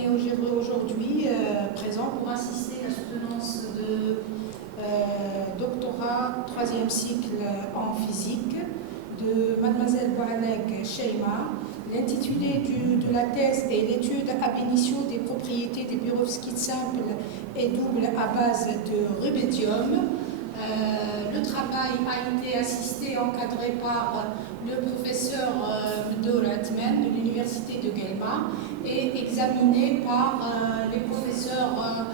est aujourd'hui présent pour assister à la soutenance de doctorat 3e cycle en physique de mademoiselle Boualek Cheima. L'intitulé de la thèse est l'étude ab initio des propriétés des perovskites simples et doubles à base de rubédium. Le travail a été assisté et encadré par le professeur Mdo Ratman de l'université de Guelma et examiné par les professeurs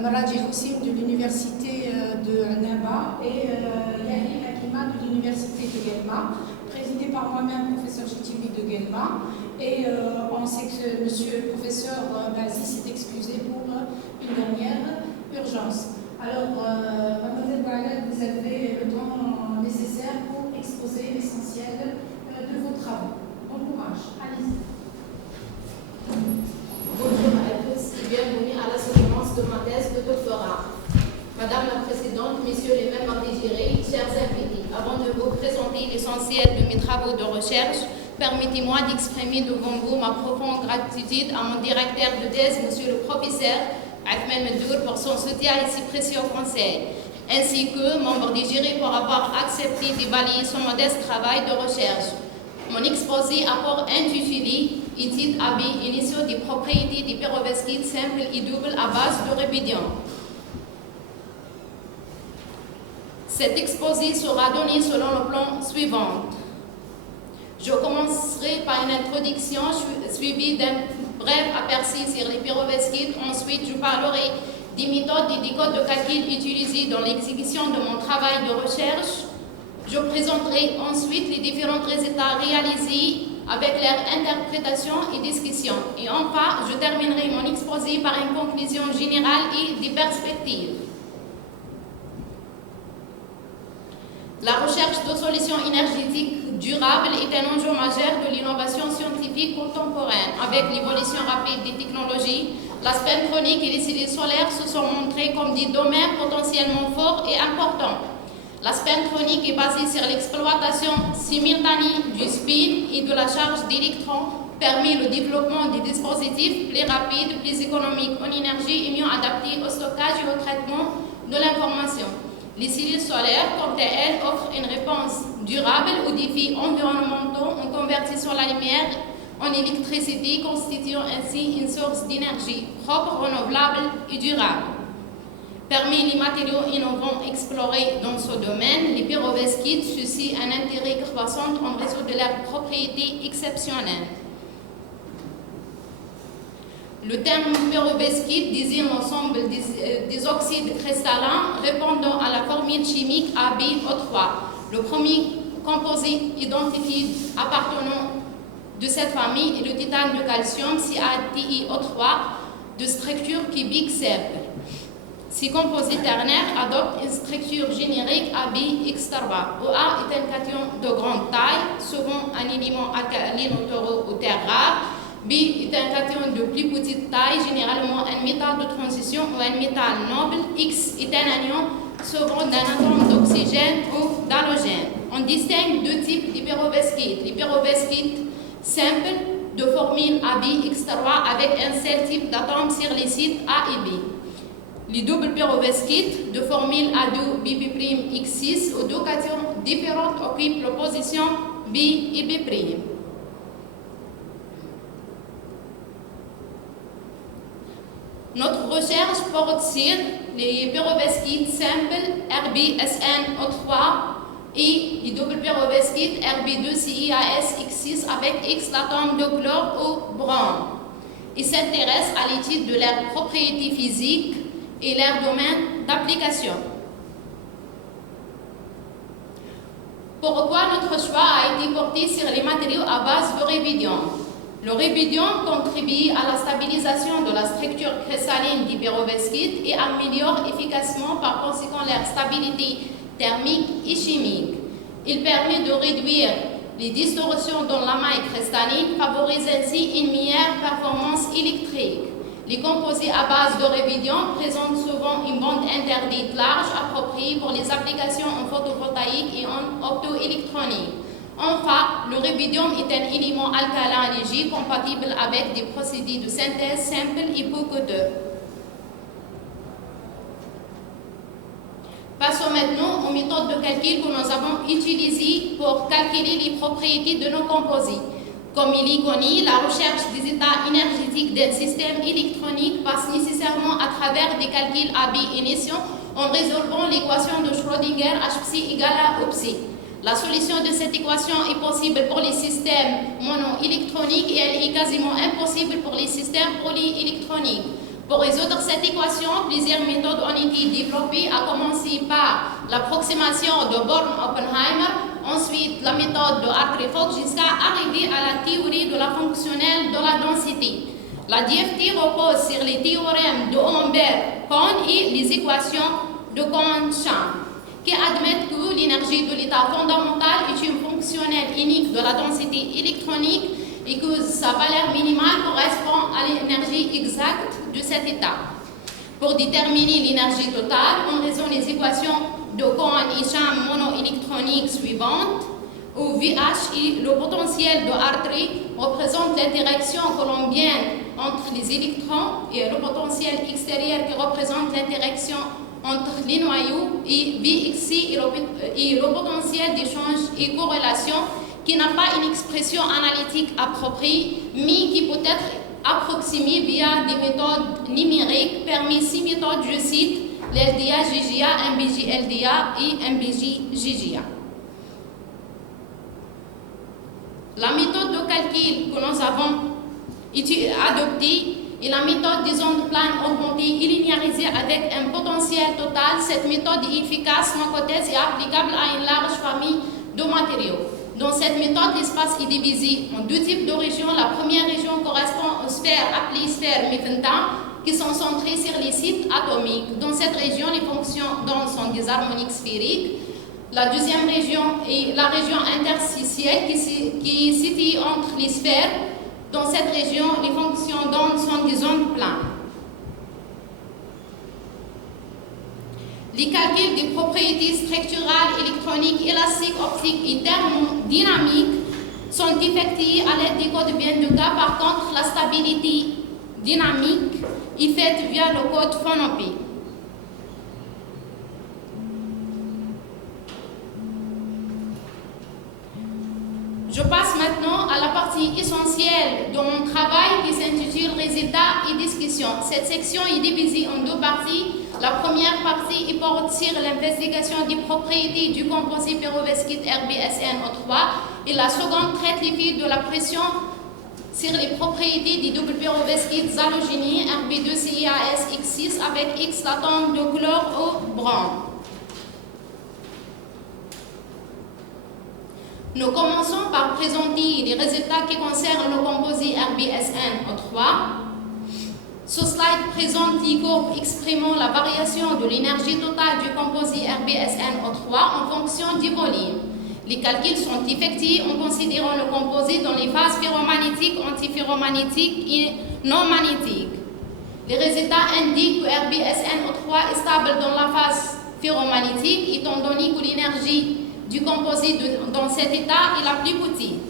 Maraji Hossein de l'université de Naba et Yahya Hakima de l'université de Guelma, présidé par moi-même, professeur Chitibi de Guelma. Et on sait que monsieur le professeur Bazi s'est excusé pour une dernière urgence. Alors, mademoiselle Boualek, vous avez le temps nécessaire pour exposer l'essentiel de vos travaux. Bon courage, allez-y. Bonjour à tous et bienvenue à la soutenance de ma thèse de doctorat. Madame la Présidente, Messieurs les membres des jurys, chers invités, avant de vous présenter l'essentiel de mes travaux de recherche, permettez-moi d'exprimer devant vous ma profonde gratitude à mon directeur de thèse, Monsieur le professeur Athman Medour, pour son soutien et si précieux conseil, ainsi que membre du jury pour avoir accepté de balayer son modeste travail de recherche. Mon exposé a pour intitulé Étude ab initio des propriétés des perovskites simples et doubles à base de rubédium. Cet exposé sera donné selon le plan suivant. Je commencerai par une introduction suivie d'un bref aperçu sur les perovskites. Ensuite, je parlerai des méthodes et des codes de calcul utilisés dans l'exécution de mon travail de recherche. Je présenterai ensuite les différents résultats réalisés avec leur interprétation et discussion. Et enfin, je terminerai mon exposé par une conclusion générale et des perspectives. La recherche de solutions énergétiques durables est un enjeu majeur de l'innovation scientifique contemporaine. Avec l'évolution rapide des technologies, la spectronique et les cellules solaires se sont montrés comme des domaines potentiellement forts et importants. La spectronique est basée sur l'exploitation simultanée du spin et de la charge d'électrons, permet le développement des dispositifs plus rapides, plus économiques en énergie et mieux adaptés au stockage et au traitement de l'information. Les cellules solaires, quant à elles, offrent une réponse durable aux défis environnementaux en convertissant la lumière en électricité, constituant ainsi une source d'énergie propre, renouvelable et durable. Parmi les matériaux innovants explorés dans ce domaine, les perovskites suscitent un intérêt croissant en raison de leurs propriétés exceptionnelles. Le terme perovskite désigne l'ensemble des oxydes cristallins répondant à la formule chimique AbO3. Le premier composé identifié appartenant de cette famille est le titane de calcium CaTiO3 de structure cubique simple. Ces composés ternaires adoptent une structure générique AbX3. OA est un cation de grande taille, souvent un élément alcaline ou terre rare. B est un cation de plus petite taille, généralement un métal de transition ou un métal noble. X est un anion, souvent d'un atome d'oxygène ou d'halogène. On distingue deux types de perovskites. Les perovskites simples de formule AbX3 avec un seul type d'atome sur les sites A et B. Les doubles perovskites de formule A2BP'(X6) où deux cations différentes occupent la position B et B'. Notre recherche porte sur les perovskites simples RbSnO3 et les doubles perovskites Rb2CIAS-X6 avec X l'atome de chlore ou brom. Il s'intéresse à l'étude de leurs propriétés physiques et leur domaine d'application. Pourquoi notre choix a été porté sur les matériaux à base de rubédium? Le rubédium contribue à la stabilisation de la structure cristalline des perovskites et améliore efficacement par conséquent leur stabilité thermique et chimique. Il permet de réduire les distorsions dans la maille cristalline, favorise ainsi une meilleure performance électrique. Les composés à base de rubédium présentent souvent une bande interdite large appropriée pour les applications en photovoltaïque et en optoélectronique. Enfin, le rubidium est un élément alcalin léger compatible avec des procédés de synthèse simples et peu coûteux. Passons maintenant aux méthodes de calcul que nous avons utilisées pour calculer les propriétés de nos composés. Comme il est connu, la recherche des états énergétiques d'un système électronique passe nécessairement à travers des calculs AB initiaux en résolvant l'équation de Schrödinger Hpsi égale à Upsi. La solution de cette équation est possible pour les systèmes monoélectroniques et elle est quasiment impossible pour les systèmes polyélectroniques. Pour résoudre cette équation, plusieurs méthodes ont été développées, à commencer par l'approximation de Born-Oppenheimer, ensuite la méthode de Hartree-Fock jusqu'à arriver à la théorie de la fonctionnelle de la densité. La DFT repose sur les théorèmes de Humbert-Kohn et les équations de Kohn-Sham, qui admettent que l'énergie de l'état fondamental est une fonctionnelle unique de la densité électronique et que sa valeur minimale correspond à l'énergie exacte de cet état. Pour déterminer l'énergie totale, on résout les équations de Kohn et Sham monoélectroniques suivantes, où VH et le potentiel de Hartree représente l'interaction colombienne entre les électrons et le potentiel extérieur qui représente l'interaction entre les noyaux, et VXC et le potentiel d'échange et corrélation qui n'a pas une expression analytique appropriée, mais qui peut être approximée via des méthodes numériques. Parmi ces méthodes, je cite l'LDA-GGA, MBJ-LDA et MBJ-GGA. La méthode de calcul que nous avons adoptée est la méthode des ondes planes augmentées et linéarisées avec un potentiel total. Cette méthode est efficace, non cotée et applicable à une large famille de matériaux. Dans cette méthode, l'espace est divisé en deux types de régions. La première région correspond aux sphères appelées sphères Mifflin, qui sont centrées sur les sites atomiques. Dans cette région, les fonctions d'onde sont des harmoniques sphériques. La deuxième région est la région interstitielle qui est située entre les sphères. Dans cette région, les fonctions d'onde sont des ondes planes. Les calculs des propriétés structurales, électroniques, élastiques, optiques et thermodynamiques sont effectués à l'aide des codes Bian-de-Ka. Par contre, la stabilité dynamique est faite via le code Fonopé. Je passe maintenant à la partie essentielle de mon travail qui s'intitule Résultats et discussions. Cette section est divisée en deux parties. La première partie porte sur l'investigation des propriétés du composé perovskite RbSnO3 et la seconde traite les fils de la pression sur les propriétés des doubles perovskites halogéniques Rb2CiAsX6 avec X l'atome de chlore au bronze. Nous commençons par présenter les résultats qui concernent le composé RbSnO3. Ce slide présente les courbes exprimant la variation de l'énergie totale du composé RbSnO3 en fonction du volume. Les calculs sont effectués en considérant le composé dans les phases ferromagnétiques, antiferromagnétiques et non magnétiques. Les résultats indiquent que RbSnO3 est stable dans la phase ferromagnétique, étant donné que l'énergie du composé dans cet état est la plus petite.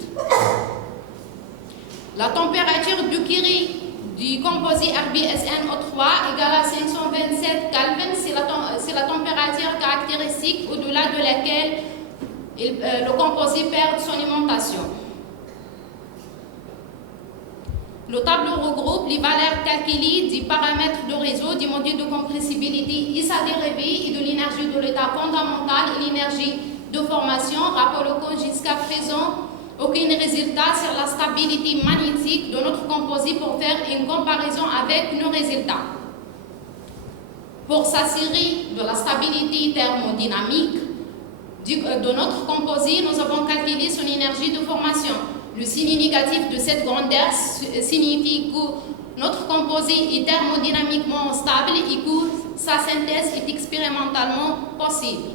La température de Curie du composé RbSnO3 égale à 527 Kelvin, c'est la température caractéristique au-delà de laquelle le composé perd son aimantation. Le tableau regroupe les valeurs calculées des paramètres de réseau, du module de compressibilité et sa dérivée et de l'énergie de l'état fondamental et l'énergie de formation. Rappelons que jusqu'à présent, aucun résultat sur la stabilité magnétique de notre composé pour faire une comparaison avec nos résultats. Pour s'assurer de la stabilité thermodynamique de notre composé, nous avons calculé son énergie de formation. Le signe négatif de cette grandeur signifie que notre composé est thermodynamiquement stable et que sa synthèse est expérimentalement possible.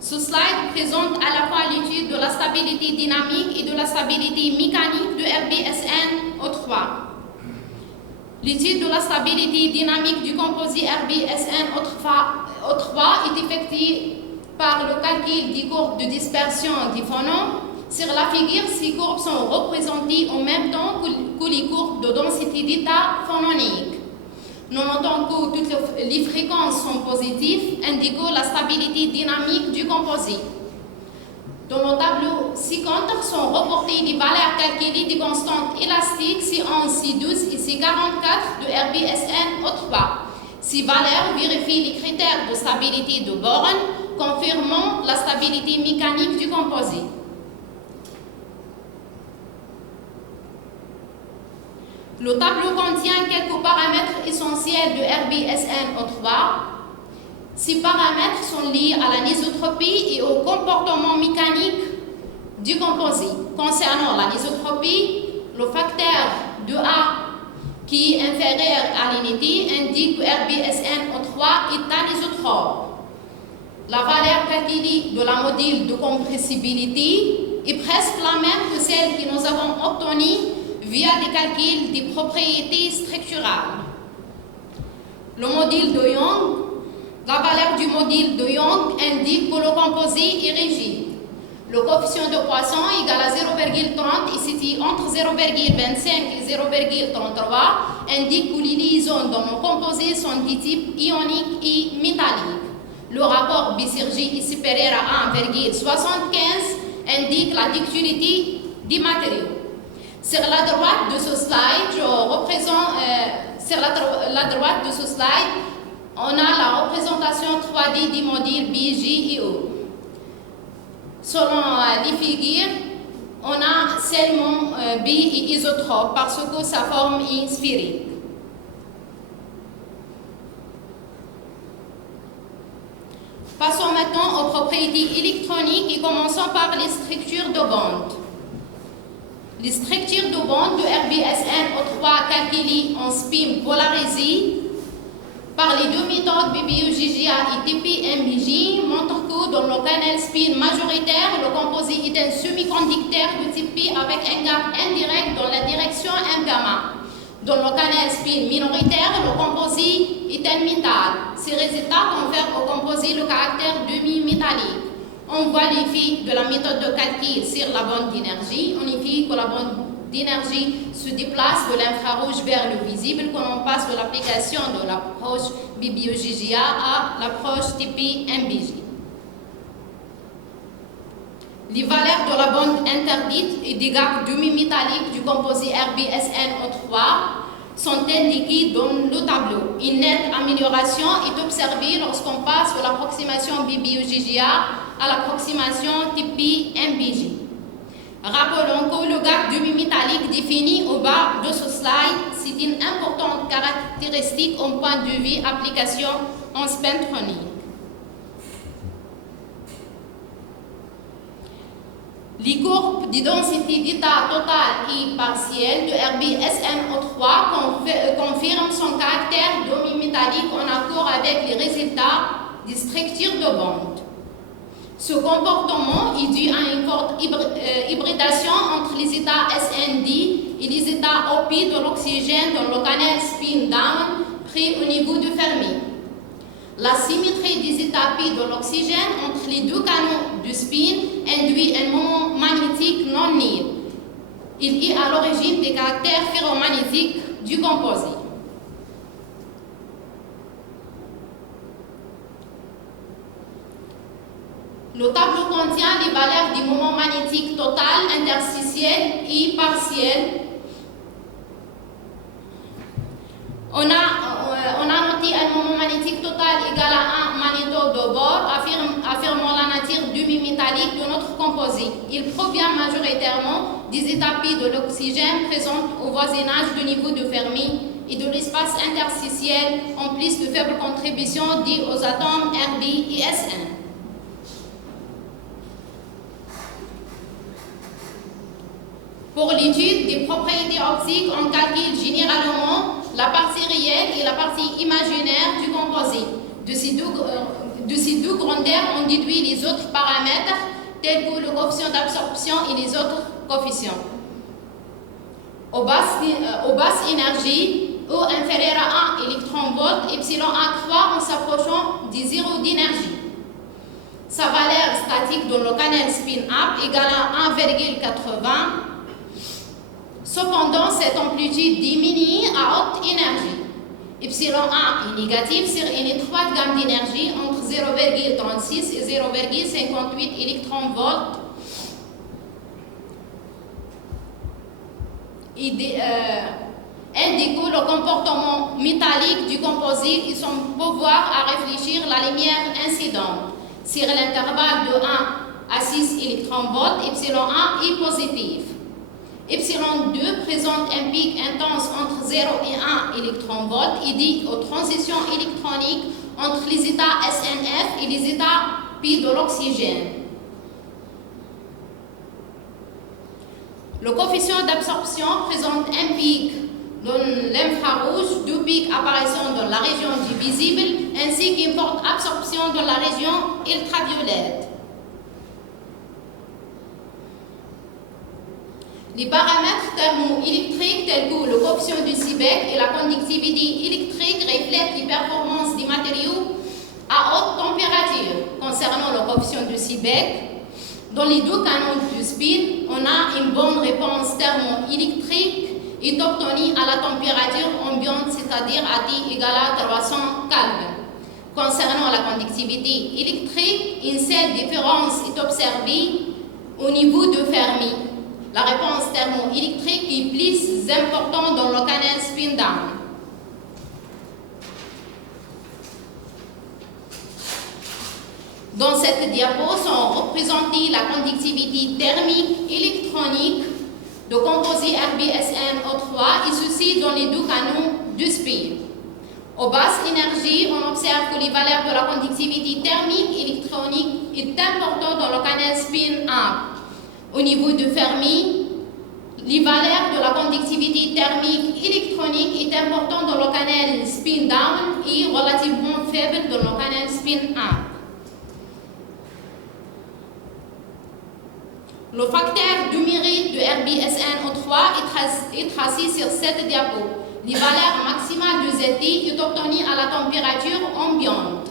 Ce slide présente à la fois l'étude de la stabilité dynamique et de la stabilité mécanique de RbSnO3. L'étude de la stabilité dynamique du composite RBSN O3 est effectuée par le calcul des courbes de dispersion des phonons. Sur la figure, ces courbes sont représentées en même temps que les courbes de densité d'état phononique. Nous notons que toutes les fréquences sont positives, indiquant la stabilité dynamique du composite. Dans le tableau ci-contre sont reportées les valeurs calculées des constantes élastiques C11, C12 et C44 de RBSN O3. Ces valeurs vérifient les critères de stabilité de Born, confirmant la stabilité mécanique du composite. Le tableau contient quelques paramètres essentiels de RBSN O3. Ces paramètres sont liés à l'anisotropie et au comportement mécanique du composite. Concernant l'anisotropie, le facteur de A qui est inférieur à l'unité indique que RBSN O3 est anisotrope. La valeur calculée de la module de compressibilité est presque la même que celle que nous avons obtenue via les calculs des propriétés structurales. Le module de Young, la valeur du module de Young indique que le composite est rigide. Le coefficient de Poisson égal à 0,30 et situé entre 0,25 et 0,33 indique que les liaisons dans le composite sont de type ionique et métallique. Le rapport B/J est supérieur à 1,75 indique la ductilité des matériaux. Sur la droite de ce slide, on a la représentation 3D des modules B, J et O. Selon les figures, on a seulement B et isotrope parce que sa forme est sphérique. Passons maintenant aux propriétés électroniques et commençons par les structures de bande. Les structures de bande de RBSN O3 calculées en spin polarisé par les deux méthodes BBU-GGA et TP-MBJ montrent que dans le canal spin majoritaire, le composite est un semi-conducteur de type P avec un gap indirect dans la direction M-gamma. Dans le canal spin minoritaire, le composite est un métal. Ces résultats confèrent au composite le caractère demi-métallique. On voit l'effet de la méthode de calcul sur la bande d'énergie. On effet que la bande d'énergie se déplace de l'infrarouge vers le visible quand on passe de l'application de l'approche BBU-GGA à l'approche TP-MBJ. Les valeurs de la bande interdite et des gaps demi-métalliques du composite RBSN O3 sont indiquées dans le tableau. Une nette amélioration est observée lorsqu'on passe de l'approximation BBU-GGA à l'approximation TP-MBJ. Rappelons que le gap demi-métallique défini au bas de ce slide, c'est une importante caractéristique au point de vue application en spintronique. Les courbes de densité d'état total et partiel de RBSN O3 confirment son caractère demi-métallique en accord avec les résultats des structures de bande. Ce comportement est dû à une forte hybridation entre les états SND et les états OP de l'oxygène dans le canal spin-down pris au niveau de Fermi. La symétrie des états P de l'oxygène entre les deux canaux de spin induit un moment magnétique non nul. Il est à l'origine des caractères ferromagnétiques du composite. Le tableau contient les valeurs du moment magnétique total, interstitiel et partiel. On a noté un moment magnétique total égal à 1 magnéto de Bohr, affirmant la nature demi-métallique de notre composite. Il provient majoritairement des états P de l'oxygène présents au voisinage du niveau de Fermi et de l'espace interstitiel, en plus de faibles contributions dues aux atomes Rb et Sn. Pour l'étude des propriétés optiques, on calcule généralement la partie réelle et la partie imaginaire du composite. De ces deux grandeurs, on déduit les autres paramètres tels que le coefficient d'absorption et les autres coefficients. Aux basses énergies, ou inférieur à 1 électron-volt, epsilon A croît en s'approchant du zéro d'énergie. Sa valeur statique dans le canal spin-up égale à 1,80. Cependant, cette amplitude diminue à haute énergie. Epsilon A est négatif sur une étroite gamme d'énergie entre 0,36 et 0,58 électron-volts. Indique le comportement métallique du composite et son pouvoir à réfléchir la lumière incidente. Sur l'intervalle de 1 à 6 électron-volts, epsilon A est positif. Epsilon 2 présente un pic intense entre 0 et 1 électron-volt et dit aux transitions électroniques entre les états SNF et les états P de l'oxygène. Le coefficient d'absorption présente un pic dans l'infrarouge, deux pics apparaissant dans la région du visible, ainsi qu'une forte absorption dans la région ultraviolette. Les paramètres thermoélectriques tels que le coefficient du Seebeck et la conductivité électrique reflètent les performances des matériaux à haute température. Concernant le coefficient du Seebeck, dans les deux canaux du spin, on a une bonne réponse thermoélectrique est obtenue à la température ambiante, c'est-à-dire à T égale à 300 Kelvin. Concernant la conductivité électrique, une seule différence est observée au niveau de Fermi. La réponse thermoélectrique est plus importante dans le canal spin-down. Dans cette diapo sont représentées la conductivité thermique électronique de composés RBSNO3 et ceci dans les deux canaux du spin. Aux basses énergies, on observe que les valeurs de la conductivité thermique électronique est importante dans le canal spin-up. Au niveau de Fermi, les valeurs de la conductivité thermique électronique est importante dans le canal spin-down et relativement faible dans le canal spin-up. Le facteur de mérite de RBSNO3 est tracé sur cette diapo. Les valeurs maximales de ZT est obtenue à la température ambiante.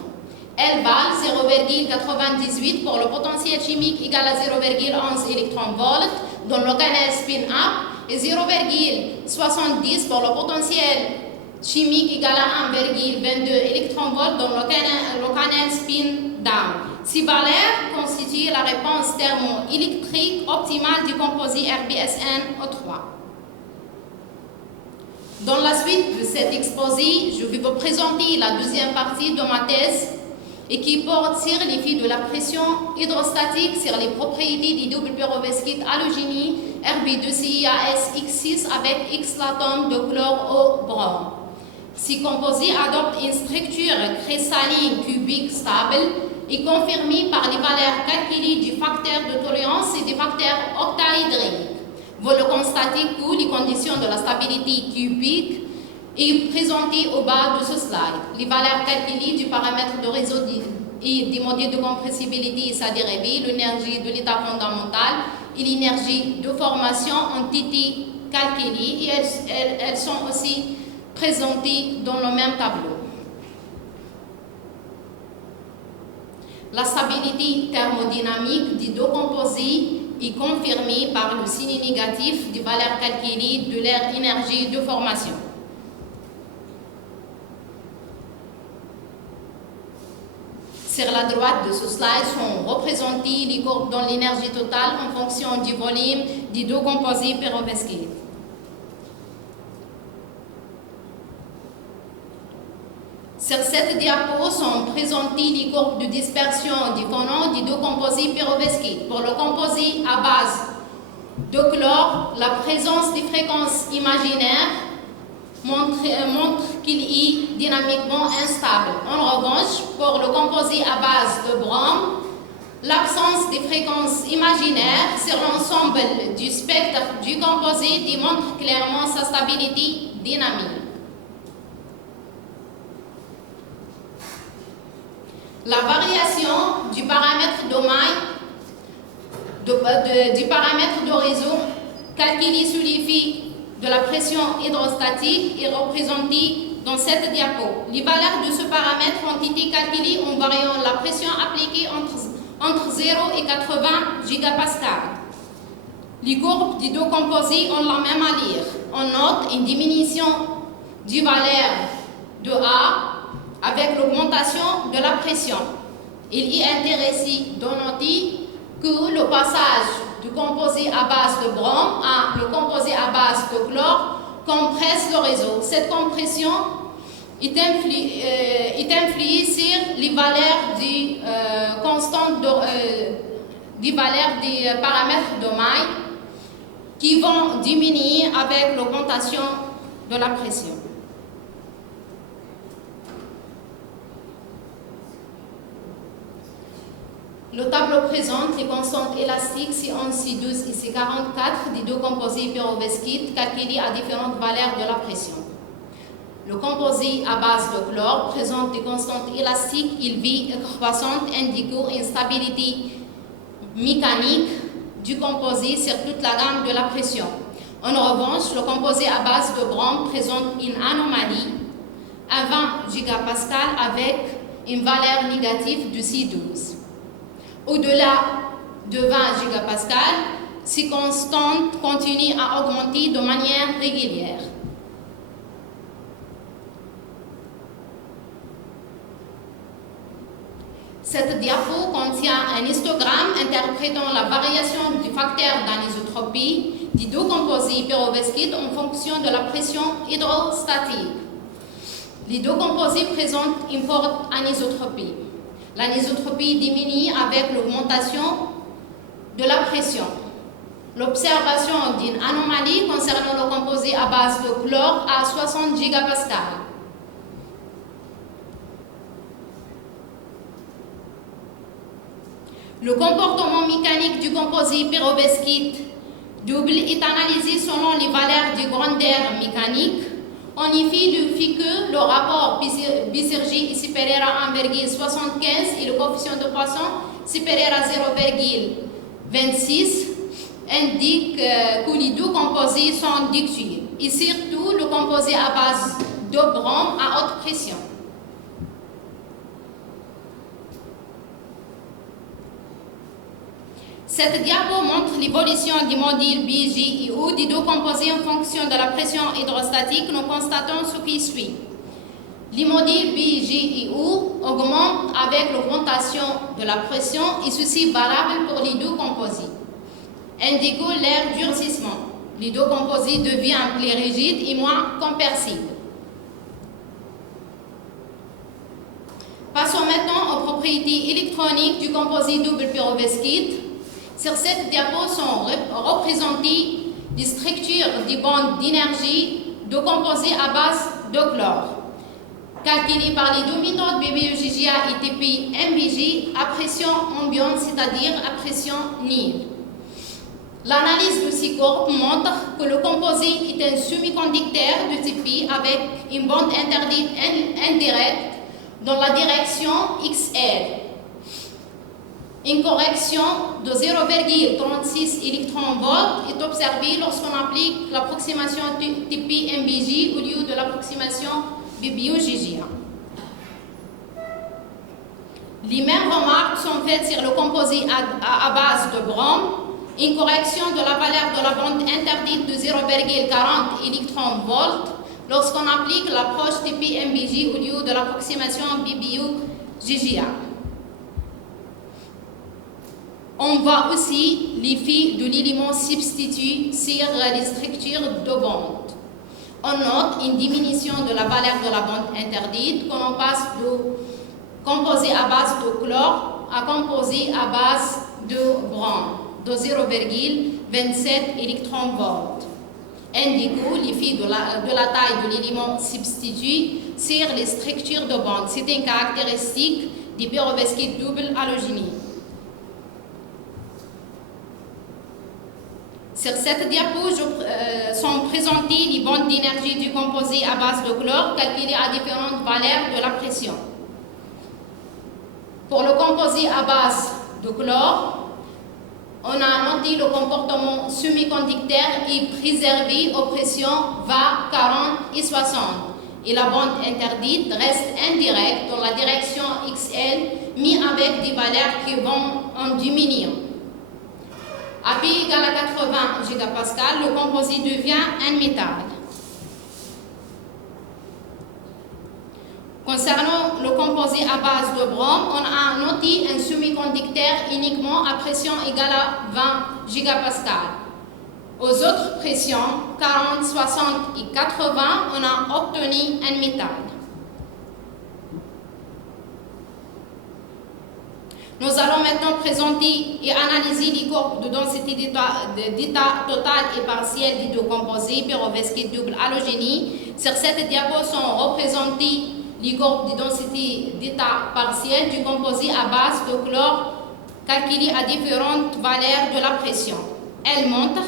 L valent 0,98 pour le potentiel chimique égal à 0,11 électron-volt dans le canal spin-up et 0,70 pour le potentiel chimique égal à 1,22 électron-volt dans le canal spin-down. Ces valeurs constituent la réponse thermoélectrique optimale du composé RBSNO3. Dans la suite de cet exposé, je vais vous présenter la deuxième partie de ma thèse et qui porte sur l'effet de la pression hydrostatique sur les propriétés des doubles perovskites halogéniques Rb2CIAS-X6 avec X l'atome de chlore au brome. Ces composés adoptent une structure cristalline cubique stable et confirmée par les valeurs calculées du facteur de tolérance et des facteurs octaédriques. Vous le constatez que les conditions de la stabilité cubique est présentée au bas de ce slide. Les valeurs calculées du paramètre de réseau et des modèles de compressibilité et sa dérivée, l'énergie de l'état fondamental et l'énergie de formation ont été calculées et elles sont aussi présentées dans le même tableau. La stabilité thermodynamique des deux composés est confirmée par le signe négatif des valeurs calculées de leur énergie de formation. Sur la droite de ce slide sont représentées les courbes dans l'énergie totale en fonction du volume des deux composés perovskites. Sur cette diapo sont présentées les courbes de dispersion des phonons des deux composés perovskites. Pour le composé à base de chlore, la présence des fréquences imaginaires montre qu'il est dynamiquement instable. En revanche, pour le composé à base de brome, l'absence des fréquences imaginaires sur l'ensemble du spectre du composé démontre clairement sa stabilité dynamique. La variation du paramètre du paramètre de réseau calculé sous l'effet de la pression hydrostatique est représenté dans cette diapo. Les valeurs de ce paramètre ont été calculées en variant la pression appliquée entre 0 et 80 gigapascales. Les courbes des deux composés ont la même allure. On note une diminution du valeur de A avec l'augmentation de la pression. Il est intéressant de noter que le passage du composé à base de brome à le composé à base de chlore compresse le réseau. Cette compression est influée sur les valeurs des valeurs des paramètres de Maille qui vont diminuer avec l'augmentation de la pression. Le tableau présente les constantes élastiques C11, C12 et C44 des deux composés pyrovesquites calculés à différentes valeurs de la pression. Le composé à base de chlore présente des constantes élastiques élevées et croissantes indiquant une stabilité mécanique du composé sur toute la gamme de la pression. En revanche, le composé à base de brome présente une anomalie à 20 gigapascales avec une valeur négative de C12. Au-delà de 20 gigapascales, ces constantes continuent à augmenter de manière régulière. Cette diapo contient un histogramme interprétant la variation du facteur d'anisotropie des deux composés pyrovesquites en fonction de la pression hydrostatique. Les deux composés présentent une forte anisotropie. L'anisotropie diminue avec l'augmentation de la pression. L'observation d'une anomalie concernant le composé à base de chlore à 60 gigapascales. Le comportement mécanique du composé pyrovesquite double est analysé selon les valeurs de grandeur mécanique. En effet, le fait que le rapport Bisergi est supérieur à 1,75 et le coefficient de Poisson supérieur à 0,26 indique que les deux composés sont dictués, et surtout le composé à base de brome à haute pression. Cette diapo montre l'évolution du module BGIO des deux composés en fonction de la pression hydrostatique. Nous constatons ce qui suit. Les modules BGIO augmentent avec l'augmentation de la pression et ceci est valable pour les deux composés, indiquant leur durcissement. Les deux composés deviennent plus rigides et moins compressibles. Passons maintenant aux propriétés électroniques du composé double pyrovesquite. Sur cette diapo sont représentées les structures des bandes d'énergie de composés à base de chlore, calculées par les deux méthodes BBE-GGA et TP-MBG à pression ambiante, c'est-à-dire à pression nulle. L'analyse de ces courbes montre que le composé est un semi-conducteur de type P avec une bande interdite indirecte dans la direction XL. Une correction de 0,36 électronvolts est observée lorsqu'on applique l'approximation TP-MBG au lieu de l'approximation BBE-GGA. Les mêmes remarques sont faites sur le composé à base de brome. Une correction de la valeur de la bande interdite de 0,40 électronvolts lorsqu'on applique l'approche TP-MBG au lieu de l'approximation BBE-GGA. On voit aussi l'effet de l'élément substitut sur les structures de bande. On note une diminution de la valeur de la bande interdite quand on passe de composé à base de chlore à composé à base de brome de 0,27 électronvolts, indiquant l'effet de la taille de l'élément substitut sur les structures de bande. C'est une caractéristique des pyrovesquites doubles halogéniques. Sur cette diapo, sont présentées les bandes d'énergie du composé à base de chlore calculées à différentes valeurs de la pression. Pour le composé à base de chlore, on a noté le comportement semi-conducteur est préservé aux pressions 20, 40 et 60. Et la bande interdite reste indirecte dans la direction XL, mais avec des valeurs qui vont en diminuant. À P égale à 80 gigapascal, le composé devient un métal. Concernant le composé à base de brome, on a noté un semi-conducteur uniquement à pression égale à 20 gigapascal. Aux autres pressions, 40, 60 et 80, on a obtenu un métal. Nous allons maintenant présenter et analyser les courbes de densité d'état total et partiel des deux composés perovskite double halogénie. Sur cette diapo sont représentées les courbes de densité d'état partiel du composé à base de chlore calculées à différentes valeurs de la pression. Elles montrent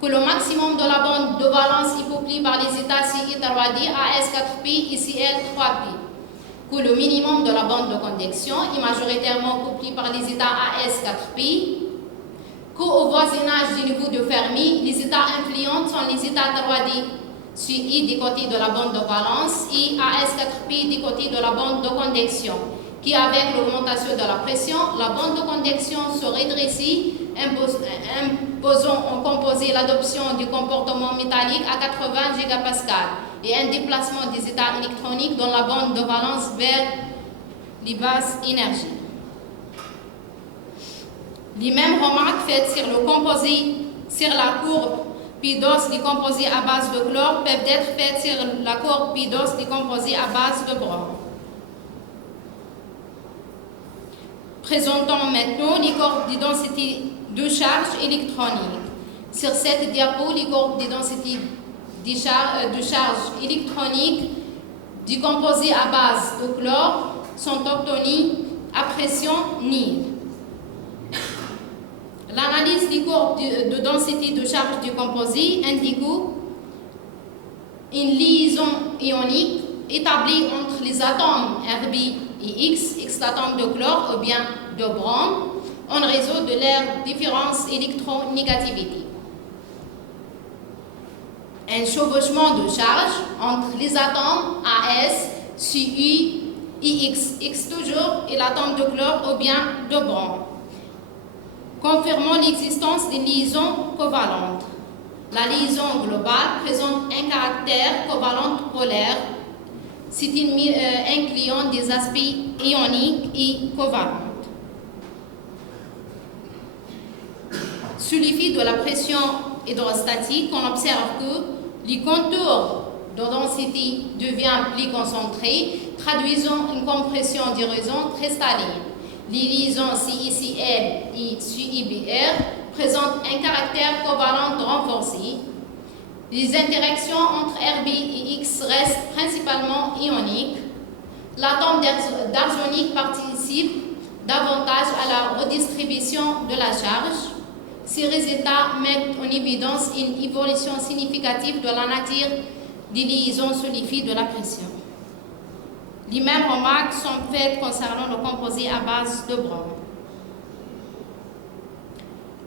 que le maximum de la bande de valence est peuplé par les états CI3D, AS4P et CL3P. Que le minimum de la bande de conduction est majoritairement peuplé par les états AS4P, qu'au voisinage du niveau de Fermi, les états influents sont les états 3D CI du côté de la bande de valence et AS4P du côté de la bande de conduction, qui avec l'augmentation de la pression, la bande de conduction se rétrécit, imposant au composé l'adoption du comportement métallique à 80 gigapascal et un déplacement des états électroniques dans la bande de valence vers les basses énergies. Les mêmes remarques faites sur le composé, sur la courbe P-DOS des composés à base de chlore peuvent être faites sur la courbe P-DOS des composés à base de brome. Présentons maintenant les courbes de densité de charge électronique. Sur cette diapo, les courbes de densité de charge électronique du composé à base de chlore sont obtenues à pression nulle. L'analyse des courbes de densité de charge du composé indique une liaison ionique établie entre les atomes Rb et X atomes de chlore ou bien de brome, en raison de leur différence électronégativité. Un chevauchement de charge entre les atomes AS, CU et X toujours, et l'atome de chlore ou bien de brome, confirmant l'existence d'une liaison covalente. La liaison globale présente un caractère covalent polaire. C'est incluant des aspects ioniques et covalents. Sous l'effet de la pression hydrostatique, on observe que les contours de densité deviennent plus concentrés, traduisant une compression d'érosion cristalline. Les liaisons CICL et CIBR présentent un caractère covalent renforcé. Les interactions entre Rb et X restent principalement ioniques. L'atome d'arsenic participe davantage à la redistribution de la charge. Ces résultats mettent en évidence une évolution significative de la nature des liaisons sous l'effet de la pression. Les mêmes remarques sont faites concernant le composé à base de brome.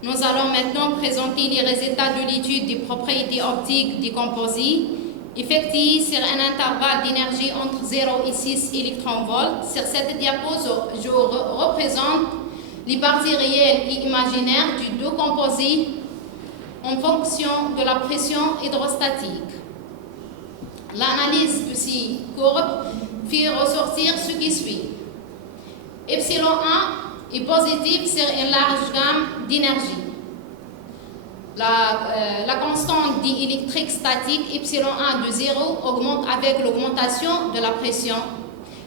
Nous allons maintenant présenter les résultats de l'étude des propriétés optiques des composés effectuée sur un intervalle d'énergie entre 0 et 6 électronvolts. Sur cette diapo, je représente les parties réelles et imaginaires du deux composés en fonction de la pression hydrostatique. L'analyse de ces courbes fait ressortir ce qui suit. Epsilon 1 est positif sur une large gamme d'énergie. La constante d'électrique statique epsilon 1 de 0 augmente avec l'augmentation de la pression.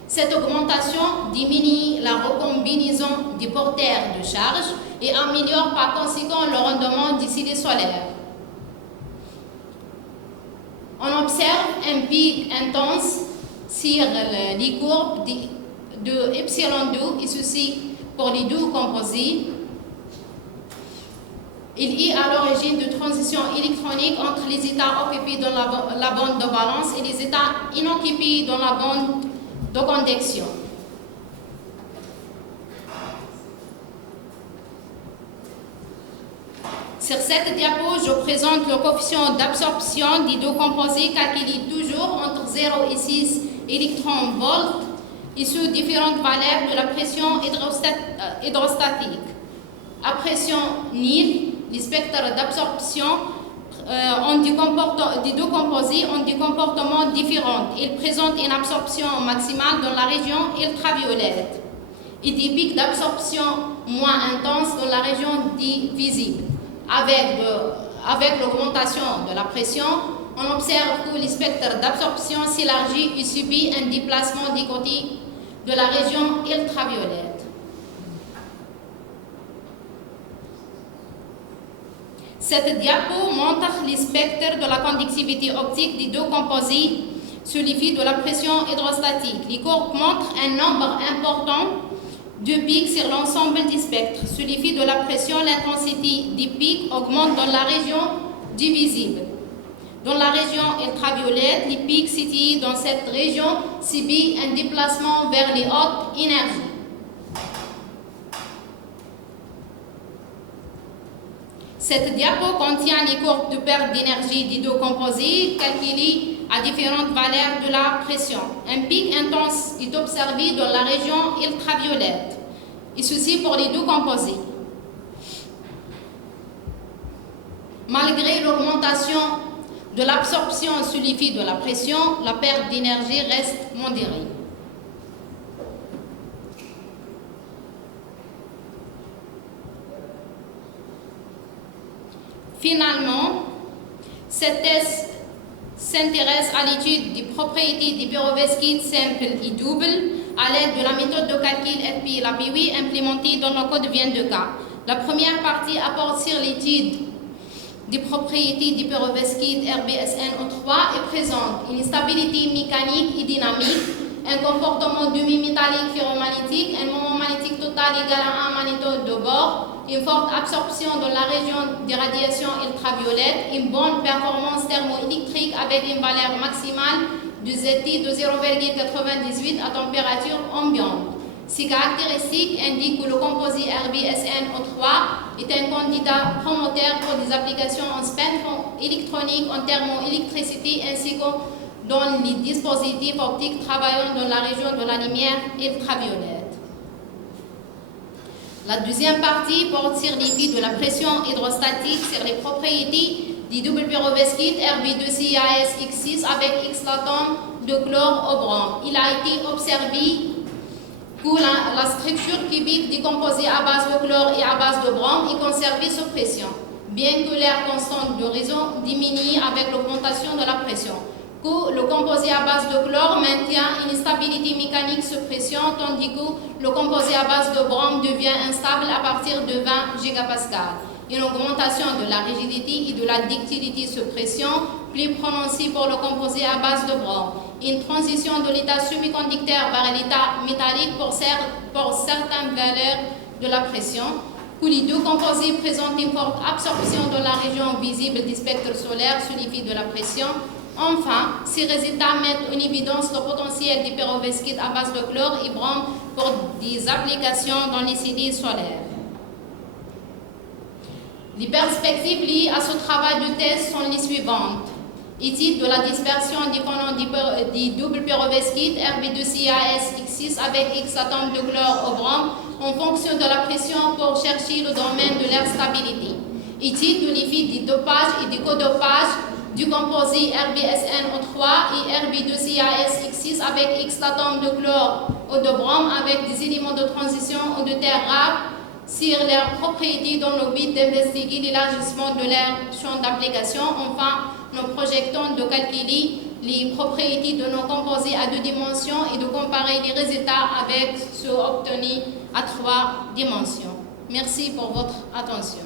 Cette augmentation diminue la recombinaison des porteurs de charge et améliore par conséquent le rendement des cellules solaires. On observe un pic intense sur les courbes de epsilon 2 et ceci pour les deux composés. Il est à l'origine de transitions électroniques entre les états occupés dans la bande de valence et les états inoccupés dans la bande de conduction. Sur cette diapo, je présente le coefficient d'absorption des deux composés calculé toujours entre 0 et 6 électronvolts et sous différentes valeurs de la pression hydrostatique. À pression nulle, les spectres d'absorption des deux composés ont des comportements différents. Ils présentent une absorption maximale dans la région ultraviolette et des pics d'absorption moins intenses dans la région dite visible. Avec l'augmentation de la pression, on observe que le spectre d'absorption s'élargit et subit un déplacement du côté de la région ultraviolette. Cette diapo montre les spectres de la conductivité optique des deux composés sous l'effet de la pression hydrostatique. Les courbes montrent un nombre important de pics sur l'ensemble des spectres. Sous l'effet de la pression, l'intensité des pics augmente dans la région du visible. Dans la région ultraviolette, les pics situés dans cette région subissent un déplacement vers les hautes énergies. Cette diapo contient les courbes de perte d'énergie des deux composés calculées à différentes valeurs de la pression. Un pic intense est observé dans la région ultraviolette, et ceci pour les deux composés. Malgré l'augmentation de l'absorption sous l'effet de la pression, la perte d'énergie reste modérée. Finalement, cette thèse s'intéresse à l'étude des propriétés des pyrovesquites simples et doubles à l'aide de la méthode de calcul FPI-LAPIWI implémentée dans le code vient de cas. La première partie apporte sur l'étude des propriétés des pyrovesquites RBSNO3 et présente une stabilité mécanique et dynamique, un comportement demi-métallique ferromagnétique, un moment magnétique total égal à 1 magnétode de bord, une forte absorption dans la région des radiations ultraviolettes, une bonne performance thermoélectrique avec une valeur maximale de ZT de 0,98 à température ambiante. Ces caractéristiques indiquent que le composé RBSNO3 est un candidat promoteur pour des applications en spectre électronique, en thermoélectricité ainsi que dans les dispositifs optiques travaillant dans la région de la lumière ultraviolette. La deuxième partie porte sur l'effet de la pression hydrostatique sur les propriétés du double pyrovesquite Rb2CaSX6 avec X l'atome de chlore au brome. Il a été observé que la structure cubique du composé à base de chlore et à base de brome est conservée sous pression, bien que l'air constant de réseau diminue avec l'augmentation de la pression. Que le composé à base de chlore maintient une stabilité mécanique sous pression, tandis que le composé à base de brome devient instable à partir de 20 gigapascales. Une augmentation de la rigidité et de la ductilité sous pression plus prononcée pour le composé à base de brome. Une transition de l'état semi-conducteur vers l'état métallique pour certaines valeurs de la pression. Que les deux composés présentent une forte absorption dans la région visible du spectre solaire sous l'effet de la pression. Enfin, ces résultats mettent en évidence le potentiel des pyrovesquites à base de chlore et brome pour des applications dans les cellules solaires. Les perspectives liées à ce travail de thèse sont les suivantes. Étude de la dispersion dépendant des doubles pyrovesquites Rb2CaSX6 avec X atomes de chlore au brome en fonction de la pression pour chercher le domaine de leur stabilité. Étude de l'effet du dopage et du codopage du composé RBSNO3 et Rb2CaSX6 avec X atomes de chlore ou de brome avec des éléments de transition ou de terre rare sur leurs propriétés dans le but d'investiguer l'élargissement de leur champ d'application. Enfin, nous projetons de calculer les propriétés de nos composés à 2 dimensions et de comparer les résultats avec ceux obtenus à 3 dimensions. Merci pour votre attention.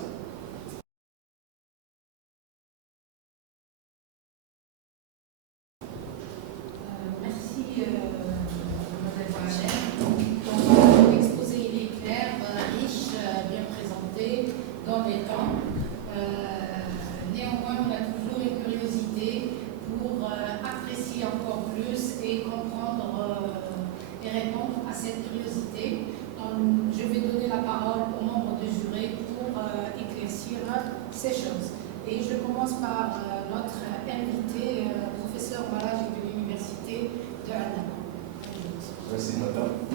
Dans les temps. Néanmoins, on a toujours une curiosité pour apprécier encore plus et comprendre et répondre à cette curiosité. Donc, je vais donner la parole aux membres du jury pour éclaircir sessions. Et je commence par notre invité, professeur Malaj de l'Université de Annaba. Merci madame.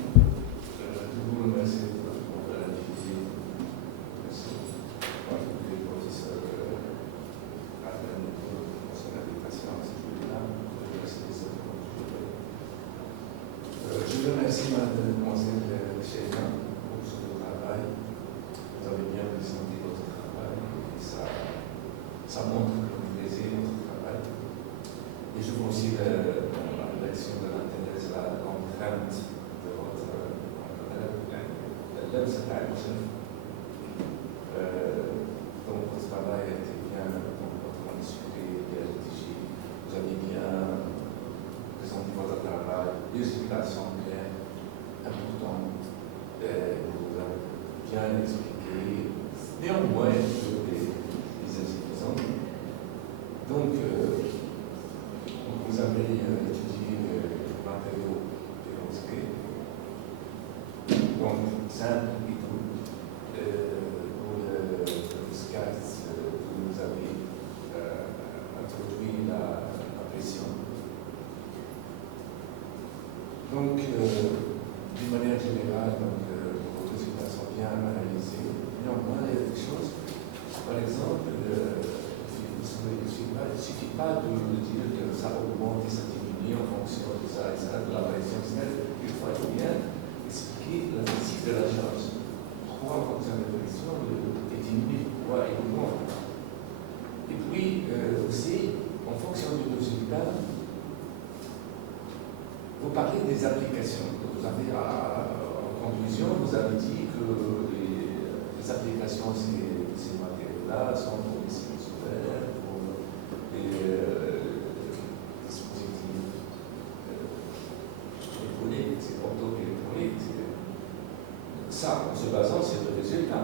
Je vous remercie pour l'invité. Merci à tous les professeurs pour son invitation à ce jour-là. Je remercie mademoiselle Sheila pour son travail. Vous avez bien présenté votre travail et ça montre que vous plaisez votre travail. Et je considère la rédaction de la thèse la contrainte de votre l'élève cette année. Donc votre travail a été bien, donc votre manuscrit bien rédigé. Vous avez bien présenté votre travail, des explications claires, importantes, vous avez bien expliqué, néanmoins, les insuffisants. Donc, vous avez étudié le matériau de Rosquet, donc simple et tout. Pour le SCAT, vous avez introduit la pression. Donc, d'une manière générale, votre situation bien analysée. Néanmoins, il y a des choses, par exemple, il ne suffit pas de dire que ça augmente et ça diminue en fonction de ça, de la pression externe. Il faut bien expliquer la physique de la charge. Pourquoi en fonction de la pression, elle diminue, pourquoi elle augmente. Et puis aussi, en fonction du résultat, vous parlez des applications. Vous avez, en conclusion, vous avez dit que les applications de ces matériaux-là sont pour les cellules solaires, pour les dispositifs électroniques, auto-électroniques. Ça, en se basant sur le résultat,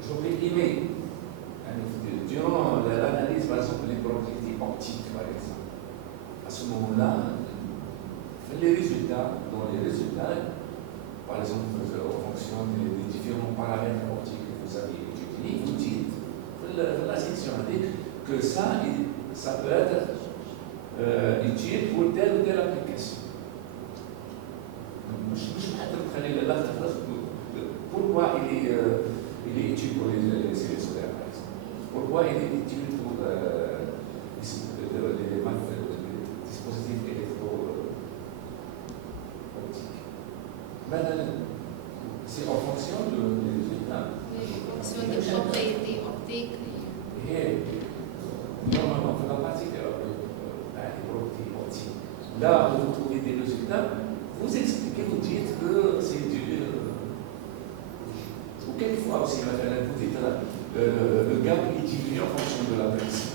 j'aurais aimé, durant l'analyse, par exemple, les propriétés optiques, par exemple, à ce moment-là, les résultats, dans les résultats, par exemple, en fonction des différents paramètres optiques que vous avez étudiés, vous dites, la section dit que ça peut être utile pour telle ou telle application. Pourquoi il est utile pour les cellules solaires, par exemple? Pourquoi il est utile pour les dispositifs électro-optiques? C'est en fonction des résultats. En fonction des propriétés optiques. Normalement, dans la partie des propriétés optiques, là où vous trouvez des résultats, vous expliquez, vous dites que c'est du. Ou quelquefois aussi, vous dites le gap est diminue en fonction de la pression.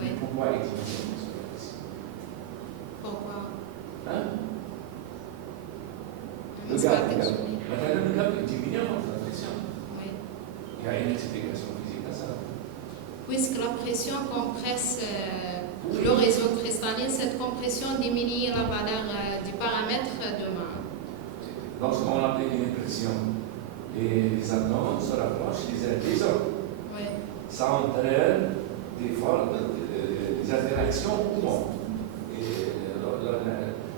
Oui. Pourquoi il diminue en fonction de la pression? Pourquoi? Le gap est diminue en fonction de la pression. Oui. Il y a une explication physique à ça. Puisque la pression compresse le réseau cristallin, cette compression diminue la valeur du paramètre de main. Lorsqu'on applique une pression, les atomes se rapprochent les uns des autres. Oui. Ça entraîne des interactions ou non. Et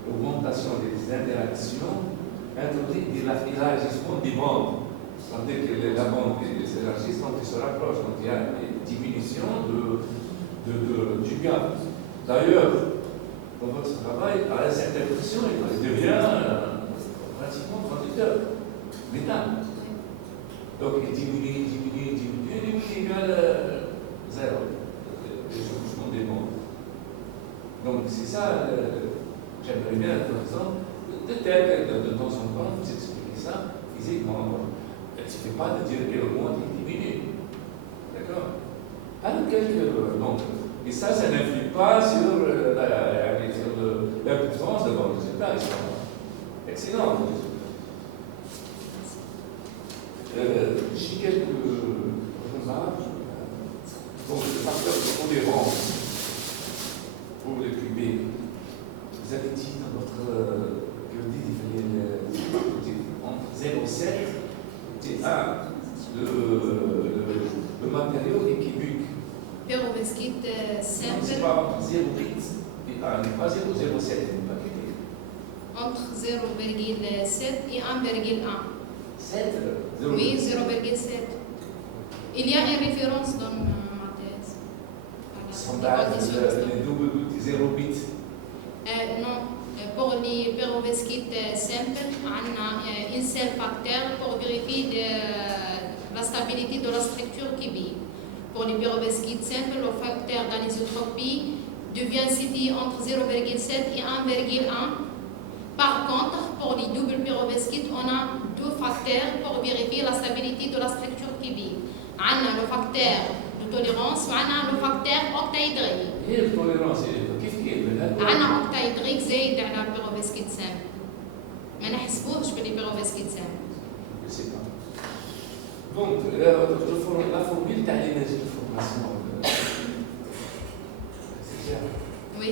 l'augmentation des interactions introduit des élargissements des bandes. C'est-à-dire que la bande s'élargit quand ils se rapprochent, quand il y a une diminution du gap. D'ailleurs, dans votre travail, à une certaine pression, il devient pratiquement conducteur, métal. Donc il diminue, égale 0. Le changement des bandes. Donc c'est ça, j'aimerais bien, par exemple, peut-être de temps en temps, vous expliquer ça physiquement. Il ne suffit pas de dire qu'elle augmente et diminue. D'accord? Alors, donc, et ça n'influe pas sur l'importance de votre résultat. Excellent. J'ai quelques remarques. Donc, le facteur de tolérance pour le QB. Vous avez dit dans votre que vous dites entre 0,7 C'est le matériau est cubique. Perovskite C'est simple pas 0,8 et 1, pas 0,07. entre 0,7 et 1,1. 7. Oui, 0,7. Il y a une référence dans ma thèse. Voilà, les conditions de Les doubles 0,8. non, pour les perovskites simples, on a un seul facteur pour vérifier la stabilité de la structure cubique. Pour les perovskites simples, le facteur d'anisotropie devient situé entre 0,7 et 1,1. Par contre, pour les doubles perovskites, on a deux facteurs pour vérifier la stabilité de la structure cubique. On a le facteur de tolérance et on a le facteur octaédrique. هي التوليرانس كيف عندنا اوكتايدريك زايد على البيروفسكيت سام ما نحسبوش باللي بيروفسكيت سام. Donc, la formule تاع l'énergie de formation. C'est clair. Oui.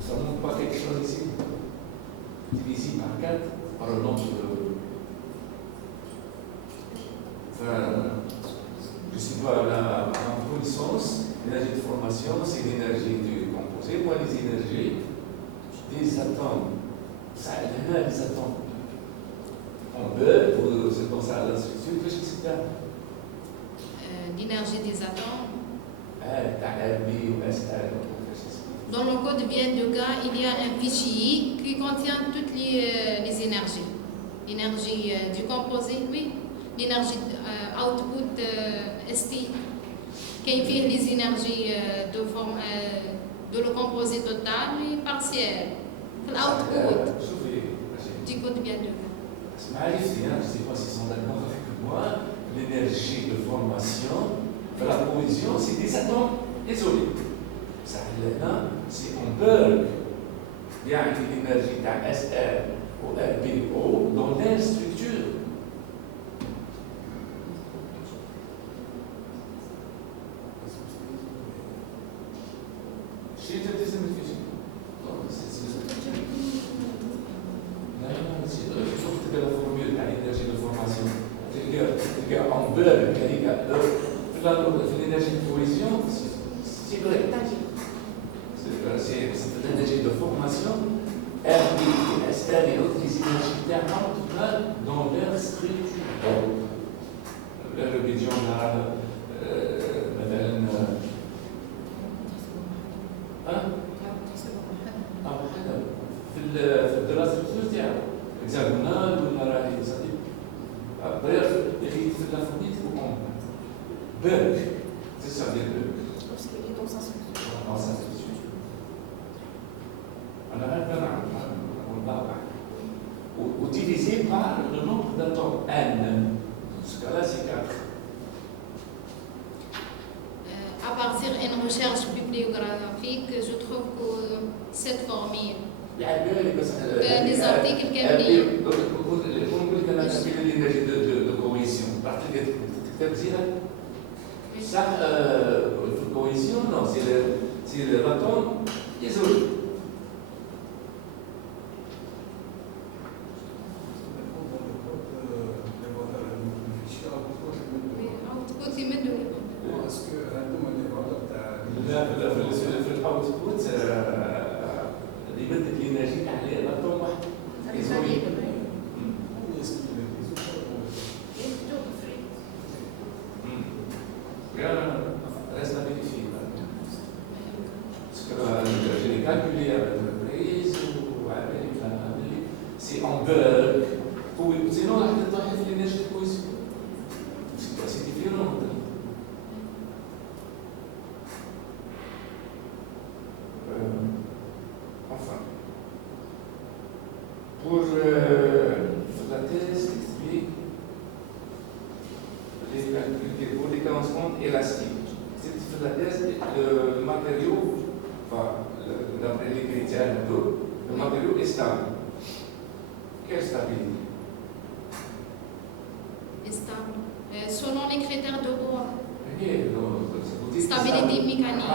Ça ne montre pas quelque chose ici. Divisé par 4 par le nombre de. Enfin, je ne sais pas, en connaissance, l'énergie de formation, c'est l'énergie du composé, moins les énergies des atomes. Ça a les atomes. On peut, pour se penser à la structure, qu'est-ce que c'est ça? L'énergie des atomes. RB ou SR. Dans le code vient de cas, il y a un fichier qui contient toutes les énergies. L'énergie du composé, oui. L'énergie output ST, qui fait les énergies de le composé total et partiel. L'output du code vient de cas. Je ne sais pas s'ils sont d'accord avec moi. L'énergie de formation, de la cohésion, c'est des atomes isolés. Ça, c'est en Berg. Il y a une énergie SR ou RBO dans leur structure. C'est la formule de l'énergie de formation. En Berg, l'énergie de cohésion, c'est vrai. C'est l'énergie de formation, RB, SR et autres énergies thermales dans leur structure. Le بديون مثلا في الدراسه تاعو هكزاغونال ولا راهي صديق d'ailleurs في la formule تكون Berg, c'est ça dire Berg. Lorsqu'il est dans sa structure. Dans sa structure. On a ou divisé par le nombre d'atomes n. Dans ce cas-là, c'est 4. À partir d'une recherche bibliographique, je trouve que cette formule les articles كاملين. نقول لك انا نسمي l'énergie de cohésion. Partie de تكتب زيها. Ça, la cohésion, non, c'est l'atome isolé. في الاوتبوت اللي بدك الانرجي تاع الاتوم واحد يسوي reste à vérifier. Parce que je l'ai calculé avec la prise ou avec la. C'est en Berg. Sinon, on a fait l'énergie de cohésion. C'est différent. Enfin. Pour la thèse explique pour les cadences élastiques. C'est la thèse de matériaux d'après les critères, le matériau est stable. Quelle stabilité? est stable. Selon les critères de bois. Stabilité mécanique.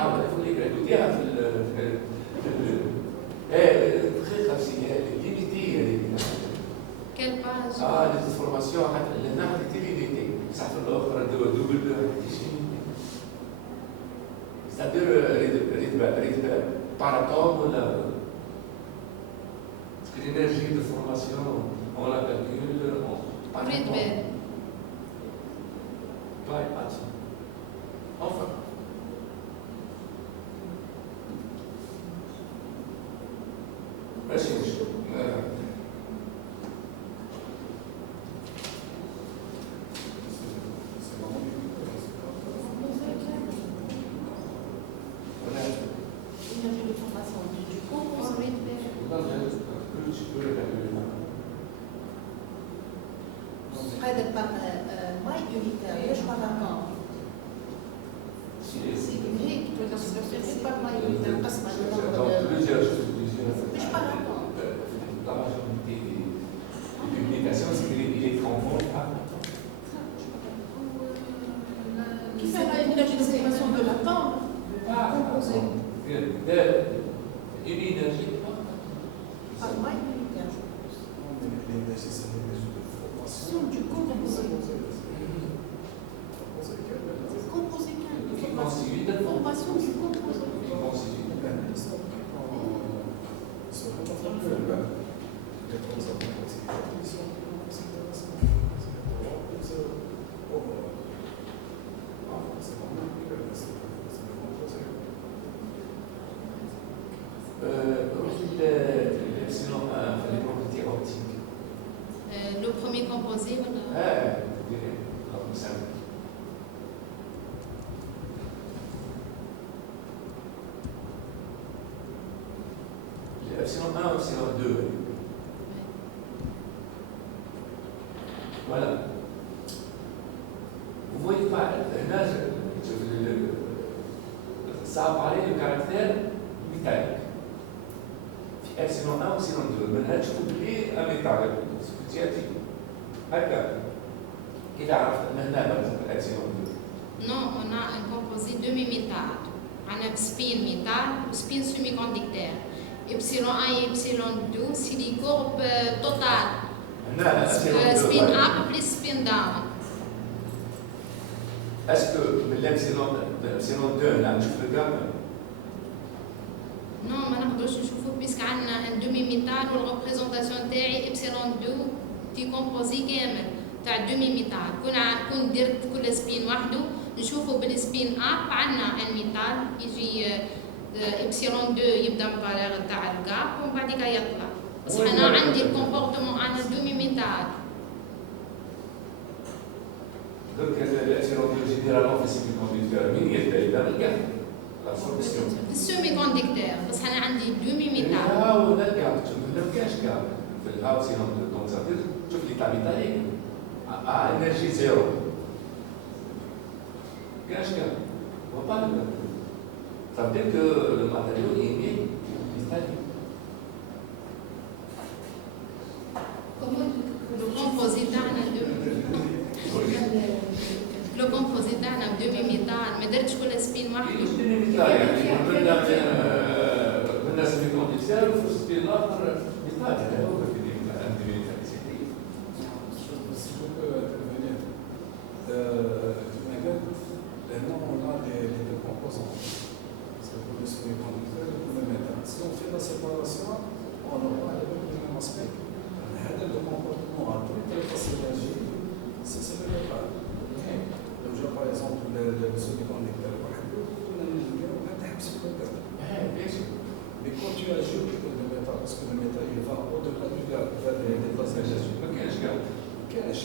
Quelle page? les informations, les limitées. Ça fait l'offre de double c'est-à-dire, par atome, l'énergie de formation, on la calcule par atome. Enfin. Merci, monsieur. هذا ماي يونيتير ليش بارامون؟ هيك c'est pas ماي يونيتير قسمة مش بارامون. La majorité des publications, c'est qu'il est conforme. Qui fait l'énergie de formation de l'atome composé? Une énergie. Par ماي يونيتير je pense. L'énergie, c'est l'énergie de formation. Du composé. Composé Qui constitue de formation du composé. Qui constitue de les propriétés optiques. Le premier composé, voilà. Comme ça. Epsilon 1, epsilon 2. Voilà. Vous voyez pas, ça apparaît le caractère métallique. Epsilon 1, epsilon 2. Maintenant, je vous dis un métal. هكا كده عرفت مهنا epsilon 2. Non, on a un composé demi-métal. On a spin métal ou spin semi-conducteur. Epsilon 1 et epsilon 2, c'est les courbes totales. Spin up plus spin down. Est-ce que l'epsilon 2 là, je peux regarder? Non, ما نقدرش نشوفه puisque عندنا un demi-métal والريبريزونتاسيون تاعي epsilon 2 تي كومبوزي كامل تاع demi-métal. كون درت كل سبين وحده نشوفه بالسبين اب عندنا ان ميتال يجي ابسيلون 2 يبدا مفارغ تاع الكاب ومن بعد يطلع. بس انا عندي الكومبورتمون انا دومي ميتال. Donc l'epsilon 2 généralement fait semi-conducteur. مين يبدا بالكاب؟ La solution. السيمي بس انا عندي دومي ميتال. ولا الكاب ما كاش كاب في الابسيلون 2 دونك ça veut dire شوف لي ميتاليك énergie zéro. كاش كاب. On parle de ça veut dire que le matériau est métallique. Le composé تاعنا لو كومبوزي تاعنا بدومي ميتال ما درتش كل سبين واحد. مش دومي ميتال يعني قلنا سمي كونديكتور وفي السبين الاخر ميتال هذا هو في الميتاليسيتي. Maintenant, on a les deux composants. Parce que pour le semi-conducteur et pour le métal. Si on fait la séparation, on aura le même aspect. Le comportement à toute la synergie, c'est le métal. Par exemple, le semi-conducteur, mais quand tu ajoutes le métal, parce que le métal il va au-delà du gaz, il va des places d'énergie. كاش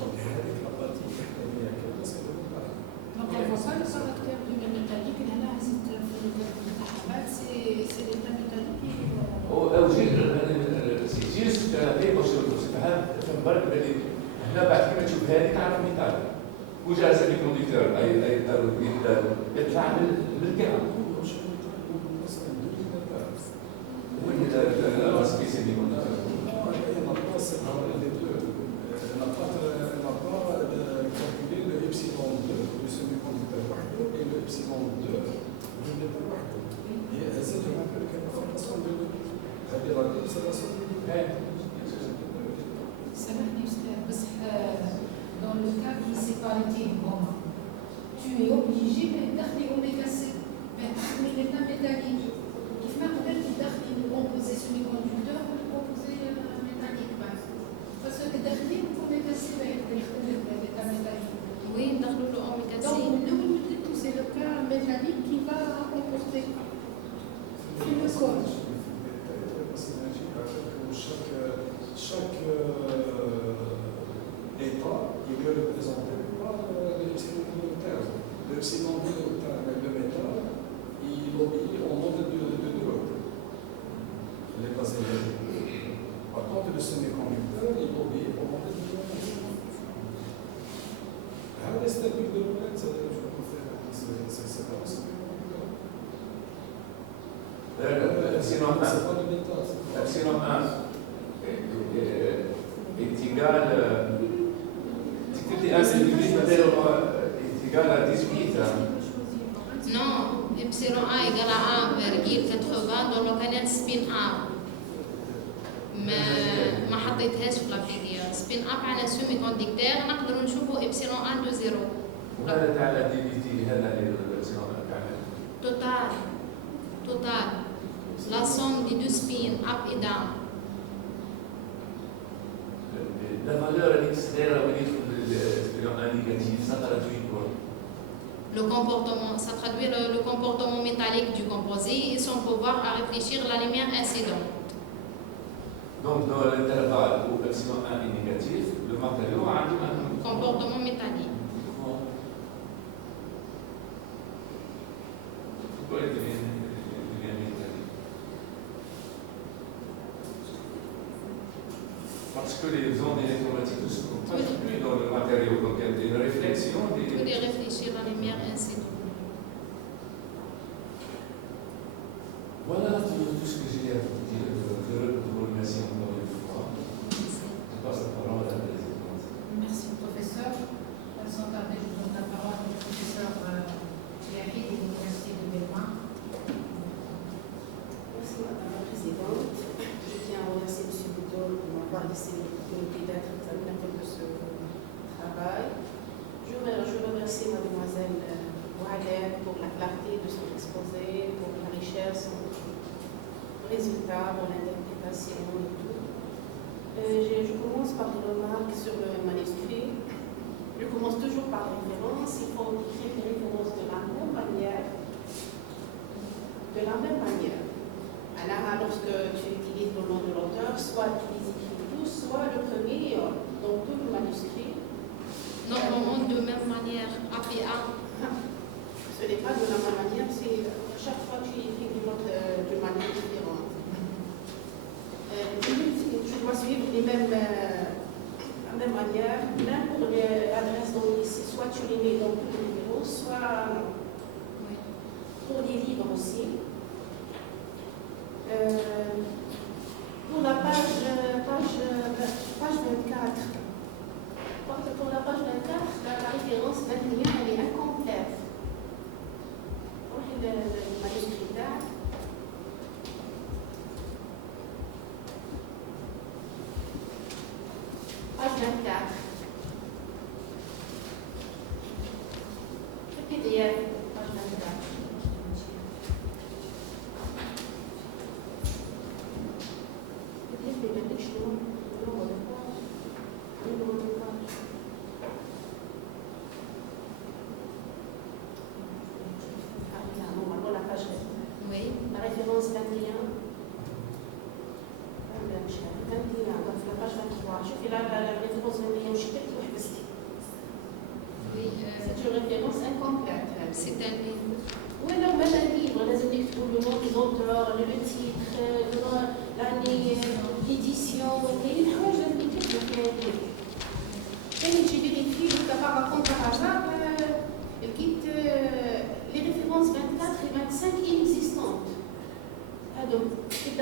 donc هذيك لاباتي التحتانيه كذا c'est le métal. Donc on voit pas le caractère du métallique là c'est l'état métallique. او جيست هذيك واش تفهم بالك بلي هنا بعد كيما تشوف هذيك تعرف ميتال وجا سيمي كونديكتور اي يطلع للكعب. l'aspect semi-conducteur. Non, il n'a pas séparé les deux. Il n'a pas calculé le epsilon 2 du semi-conducteur et le epsilon 2 du métal. Et c'est de rappel qu'il y a une formation de deux. C'est la conservation de deux. Dans le cas qui ne s'est pas été tu es obligé d'être oméga C, mais l'état métallique. Il faut même le composé semi-conducteur ou le composé métallique. Parce que l'oméga C va être l'état métallique. Oui, dans l'oméga C. Donc, c'est le cas métallique qui va comporter le code. Chaque état il est représenté par l'epsilon conducteur. L'epsilon conducteur avec le métal, il obéit au mode de deux. L'état zéro. Par contre, le semi-conducteur, il obéit au mode de deux. La statique de l'omelette, c'est pas le semi-conducteur. Epsilon 1. C'est pas le métal. Epsilon 1 est égal. Est égal à 18. Non, epsilon A égale à 1,80 dans le canal spin up. ما حطيتهاش في الابليكيشن سبين اب على سيمي كوندكتور نقدروا نشوفوا ابسلون 1 دو 0 وهذا تاع دي بي تي هذا الابسلون تاع توتال لا سوم دي دو سبين اب et down. La valeur externe au niveau de l'expérience indicative, ça traduit quoi? Ça traduit le comportement métallique du composé et son pouvoir à réfléchir la lumière incidente. Donc, dans l'intervalle où epsilon 1 est négatif, le matériau a un comportement métallique. Pourquoi il devient métallique? Parce que les ondes électromagnétiques ne se propagent plus dans le matériau, donc il y a une réflexion des... Tous les réfléchir la lumière incidente. Voilà tout ce que j'ai à vous dire. Je vous remercie encore une fois. Je passe la parole à la présidente. Merci, professeur. Sans tarder, je donne la parole au professeur Thierry de l'Université de Berlin. Merci, Madame la Présidente. Je tiens à remercier M. Boudol pour m'avoir laissé l'opportunité d'être examinateur de ce travail. Je remercie Mademoiselle Bouhaleb pour la clarté de son exposé, pour la richesse, son résultat, pour l'interprétation et tout. Je commence par des remarques sur le manuscrit. Je commence toujours par référence. Il faut écrire les références de la même manière. Alors, lorsque tu utilises le nom de l'auteur, soit tu les écris tous, soit le premier dans tout le manuscrit. Normalement, de même manière, APA. Ce n'est pas de la même manière, c'est chaque fois tu écris d'une manière différente. Tu dois suivre la même manière, même pour les adresses dont ici, soit tu les mets dans tous les numéros, soit pour les livres aussi. Pour la page 24, pour la page 24, la référence 21, elle est incomplète. Le manuscrit d'art. Page 24. Le PDF, page 24. Oui. La référence 21. 21, donc la page 23. Je fais la référence 21, je sais pas si Oui. c'est une référence incomplète. C'est un livre. Oui, non, même un livre, les éditeurs, le nom des auteurs, le titre, l'année, l'édition, et j'ai vérifié, par hasard, elle quitte les références 24 et 25 inexistantes. Donc, c'est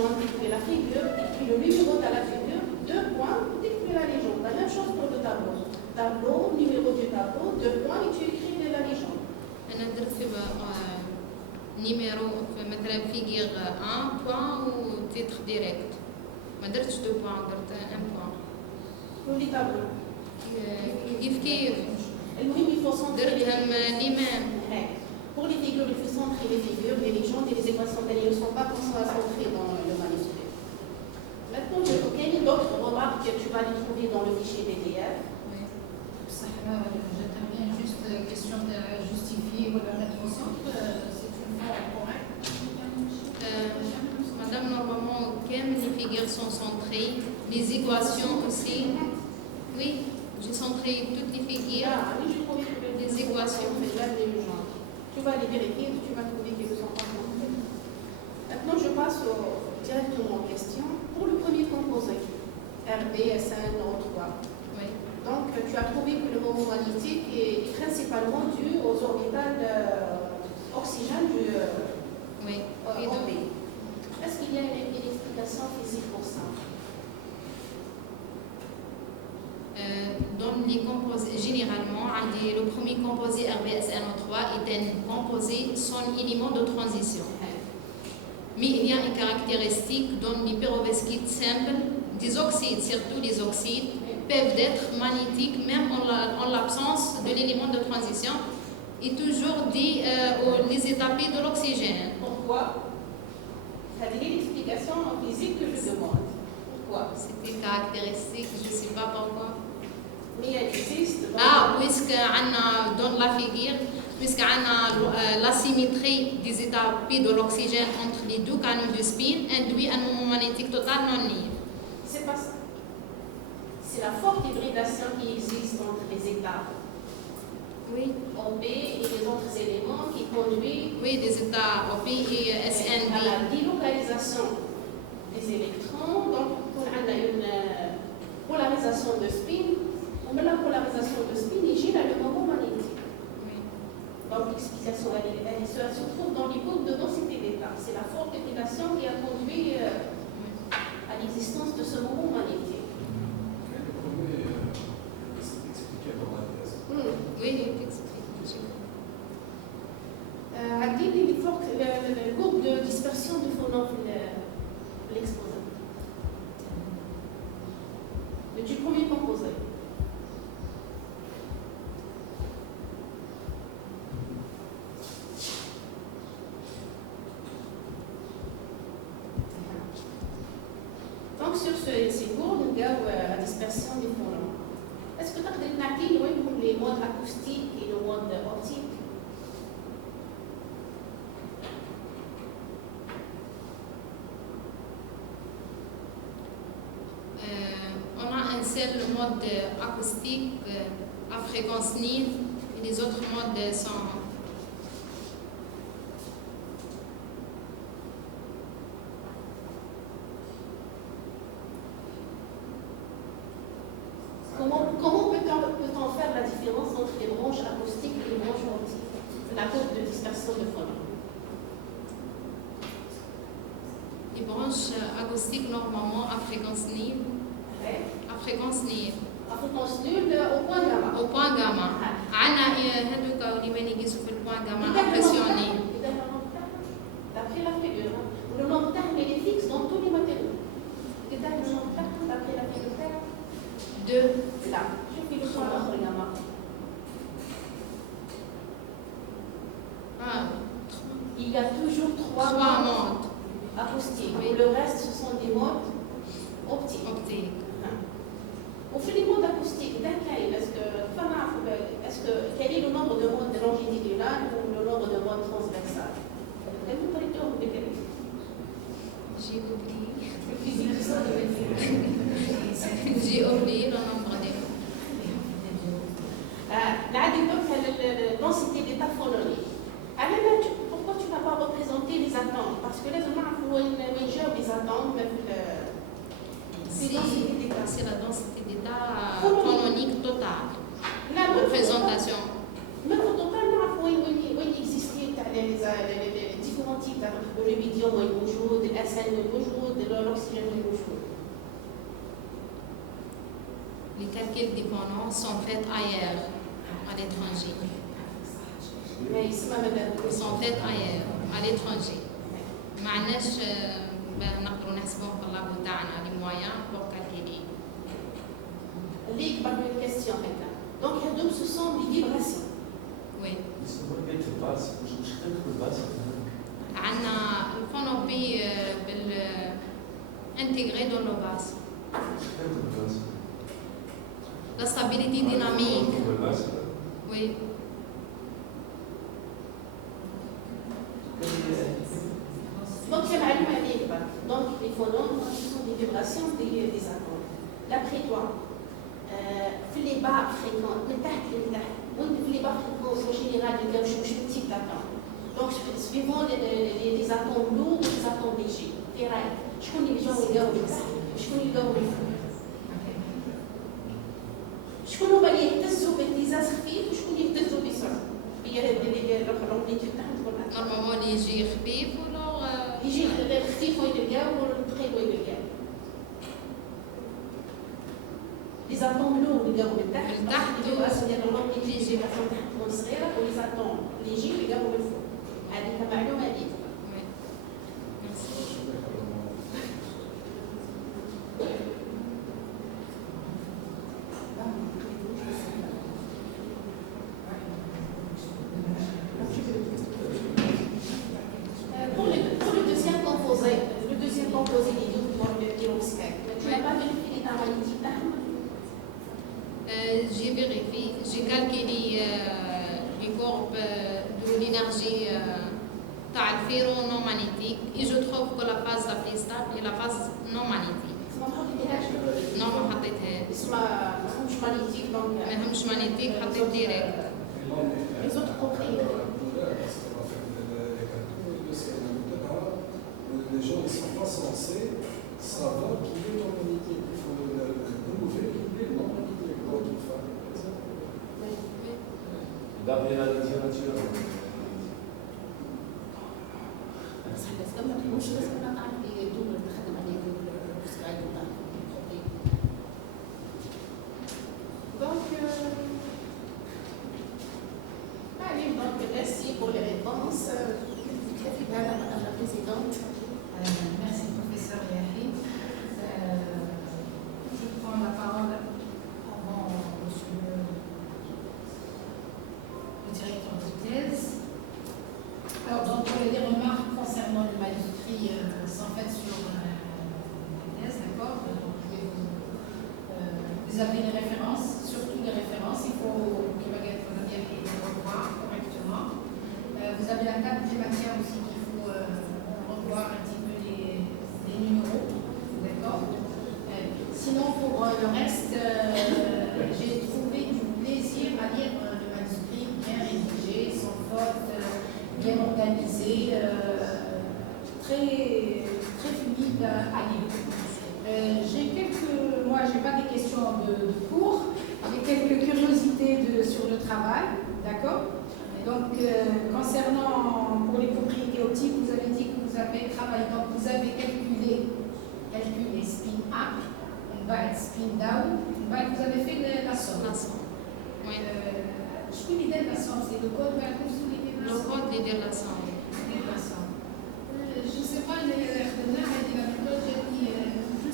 légende, décrivez la figure, décrivez le numéro de la figure, 2 points, décrivez la légende. La même chose pour le tableau. Tableau, numéro du tableau, 2 points et tu écris la légende. أنا درت في نيميرو مثلا فيغير 1 بوان و تيتر ديريكت ما درتش 2 بوان درت 1 بوان Pour les tableaux. كيف المهم il faut centrer les درتهم لي ميم. Pour les figures, il faut centrer les figures, les légendes et les équations qu'elles ne sont pas centrées dans le manuscrit. Maintenant, quelles sont d'autres remarques que tu vas les trouver dans le fichier PDF? J'interviens juste question de justifier ou de mettre au centre, c'est une fois correcte. Madame, normalement, comme les figures sont centrées, les équations aussi. Oui, j'ai centré toutes les figures, Oui, j'ai trouvé que les équations. c'est là les légendes. Tu vas les vérifier et tu vas trouver qu'elles ne sont pas centrées. Maintenant, je passe directement aux questions. Pour le premier composé, RB, SN, O3. Oui. Donc, tu as trouvé que le moment magnétique est principalement dû aux orbitales oxygène du Oui. OB. Est-ce qu'il y a une explication physique pour ça? Dans les composés, généralement, le premier composé RBSNO3 est un composé sans élément de transition. Mais il y a une caractéristique dans les pérovskites simples, des oxydes, surtout les oxydes, peuvent être magnétiques même en l'absence de l'élément de transition et toujours les étapes de l'oxygène. Pourquoi? C'est l'explication en physique que je demande. Pourquoi? C'était caractéristique, je ne sais pas pourquoi. Mais elle existe. Puisque dans la figure, puisqu'on a l'asymétrie des étapes de l'oxygène entre les deux canaux de spin induit un moment magnétique total non libre. C'est pas ça. C'est la forte hybridation qui existe entre les étapes Oui. OP et les autres éléments qui conduit Oui, des états OP et SNB. à la délocalisation des électrons. Donc, on a une polarisation de spin. On met la polarisation de spin et gère le moment magnétique. Oui. Donc, l'explication, elle se trouve dans les boucles de densité d'état. C'est la forte hybridation qui a conduit à l'existence de ce moment magnétique. Le premier, c'est expliqué dans la thèse. Oui, t'expliques. Le groupe de dispersion du phonon, l'exposant. Du premier composé. Donc, sur ces cours, nous avons la dispersion des phonons. Est-ce que tu as dit les modes acoustiques et le mode optique? On a un seul mode acoustique à fréquence nil et les autres modes sont. Comment peut-on faire la différence entre les branches acoustiques et les branches optiques? La courbe de dispersion de phonons. Les branches acoustiques normalement à fréquence nil. À fréquence nil. À fréquence nulle au point gamma. Au point gamma. عنا هذوك اللي يقيسوا في البوان gamma impressionné. D'après la figure. Le nombre terme il est fixe dans tous les matériaux. Le nombre terme d'après la figure. 2. Là. Je fais le son l'autre gamma. Il y a toujours 3 modes acoustiques. Oui. Le reste, ce sont des modes optiques. Optique. وفي les modes acoustiques, quel est le nombre de modes longitudinales ou le nombre de modes transversales? J'ai oublié. Le physique, ça devait être. J'ai oublié le nombre des mots. La densité d'état phononique. Pourquoi tu n'as pas représenté les atomes? Parce que les gens gèrent les atomes, C'est la densité d'état phononique totale. Représentation. Même au total, où il existait les différents types de l'obidium, le SN, l'oxygène اللي موجود. Les calculs dépendants sont faits ailleurs, à l'étranger. ما يسمى ماذا؟ Ils sont faits ailleurs, à l'étranger. ما عندناش نقدروا نحسبوهم في اللابو تاعنا لي مويان pour calculer. اللي يكبر من الكاستيون هكا. دونك هذوم سو سون دي فيبراسيون. Oui. مش خدمة الباس. عندنا الفونوبي intégré dans le bas. La stabilité dynamique. Oui. Donc il y a معلومة اللي يكبر. Donc les phonons ce sont des vibrations des atomes. D'après toi, في les bas fréquents من تحت لتحت وانت في les bas fréquents en général يلقاو مش petit atomes. Donc suivant les atomes lourds ou les atomes légers. ايه رايك؟ شكون اللي يجوا يلقاو من تحت؟ شكون اللي يلقاو من فوق؟ شكون هما اللي يهتزوا باهتزاز خفيف وشكون اللي يهتزوا بسرعه؟ هي الامبليتيود تاعهم تكون Normalement, il يجي خفيف ولا يجي خفيف وين يلقاو والثقيل وين يلقاو. لي زاتوم لو يلقاو من تحت من تحت الفيبراسيون ديال الامبليتيود يجي من تحت تكون صغيره ولي زاتوم اللي يجيو يلقاو من فوق. هذيك معلومه هذيك. Oui. Merci. Pour le deuxième composé des deux pour le perovskite, tu n'as pas vérifié l'état magnétique تاعهم؟ J'ai vérifié, j'ai calculé les courbes de l'énergie تاع الفيرو non magnétique et je trouve que la phase la plus stable est la phase non magnétique. ما حطيتهاش. Non, ما حطيتهاش. اسمها مش مانيتيك دونك. ما همش magnétique حطيت ديريكت. Les autres propriétés. Les gens ne sont pas censés savoir qu'il est non magnétique. Il faut le prouver qu'il est non magnétique. Donc il faut D'après la littérature. بصح لازم ما تكونش لازم تعرف لي دوبل تخدم عليه البروسكايد ولا Donc, allez, donc merci pour les réponses. Madame la Présidente. Merci, professeur Yahid. Je prends la parole avant monsieur le directeur de thèse. Alors, donc, les remarques concernant le manuscrit sont faites sur la thèse, d'accord? Donc, vous avez les références, surtout les références. Il faut que Madame Yahid les revoie correctement. Vous avez la table des matières aussi qu'il faut revoir un petit peu les numéros, d'accord? Sinon, pour le reste, j'ai trouvé du plaisir à lire le manuscrit bien rédigé, sans faute, bien organisé, très, très fluide à lire. Moi, j'ai pas des questions de cours, j'ai quelques curiosités sur le travail, d'accord? Donc, concernant pour les propriétés optiques, vous avez dit que vous avez travaillé, donc vous avez calculé spin up, spin down, vous avez fait la somme. La somme. Oui. Je peux l'idée de la somme, c'est le code, mais vous l'idée de la Le somme. code est de la somme. Je ne sais pas, je ne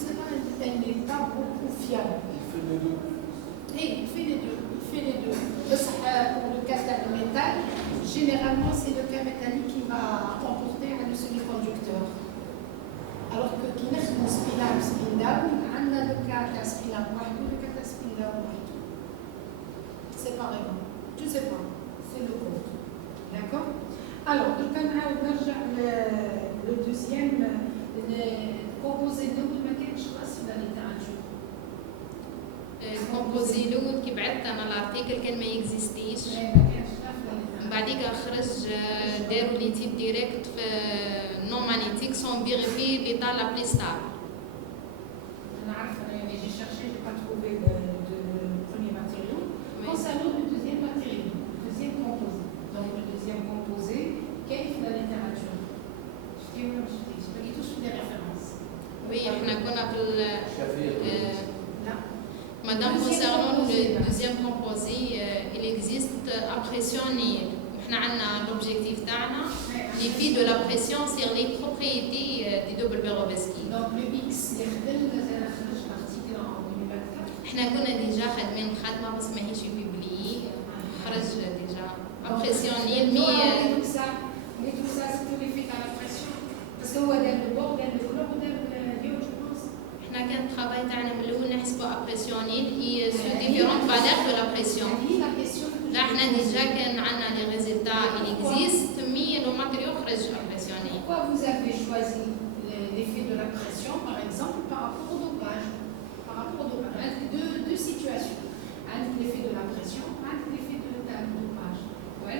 sais pas, elle n'est pas beaucoup fiable. il fait les deux. Et il fait les deux. Pour le cas du métal, généralement, c'est le cas métallique qui va emporter le semi-conducteur. Alors que qui n'est pas spin up, spin down, on a le cas de spin up ou le cas de spin down. Séparément. Je ne sais pas. C'est le code. D'accord? Alors, donc, on a le deuxième, composé de المكان je crois c'est la littérature. الكومبوزي الاول كي بعثت انا الارتيكل كان ما يكزيستيش من بعديك خرج داروا لي تيب ديريكت في نون مانيتيك سون فيريفي ليتا لا بلي ستابل. انا عارفه يعني j'ai cherché j'ai pas trouvé de premier matériau. Concernant le deuxième matériau, le deuxième composé. Donc le deuxième composé, quelle est la littérature? Je dis tous des références. Oui, Madame, concernant le deuxième composé, il existe à pressionner. Nous avons l'objectif les filles de la pression sur les propriétés du double Birovetsky. Donc le X, l'article en 2024. Nous avons déjà fait une خدمة بس ما هيش publié. خرج déjà à pressionner mais tout ça c'est pour les filles à la pression parce que هو دار le bord دار le club ودار اليوم je pense. احنا كان الترافاي تاعنا من الاول نحسبوا ابريسيونيل هي سو ديفيرونت فالور دو لا بريسيون. لا احنا ديجا كان عندنا لي ريزولتا il existe مي لو ماتيريو خرج ابريسيونيل. Pourquoi vous avez choisi l'effet de la pression par exemple par rapport au dopage? Par rapport au dopage, deux situations. L'effet de la pression, l'effet de dopage. Ouais,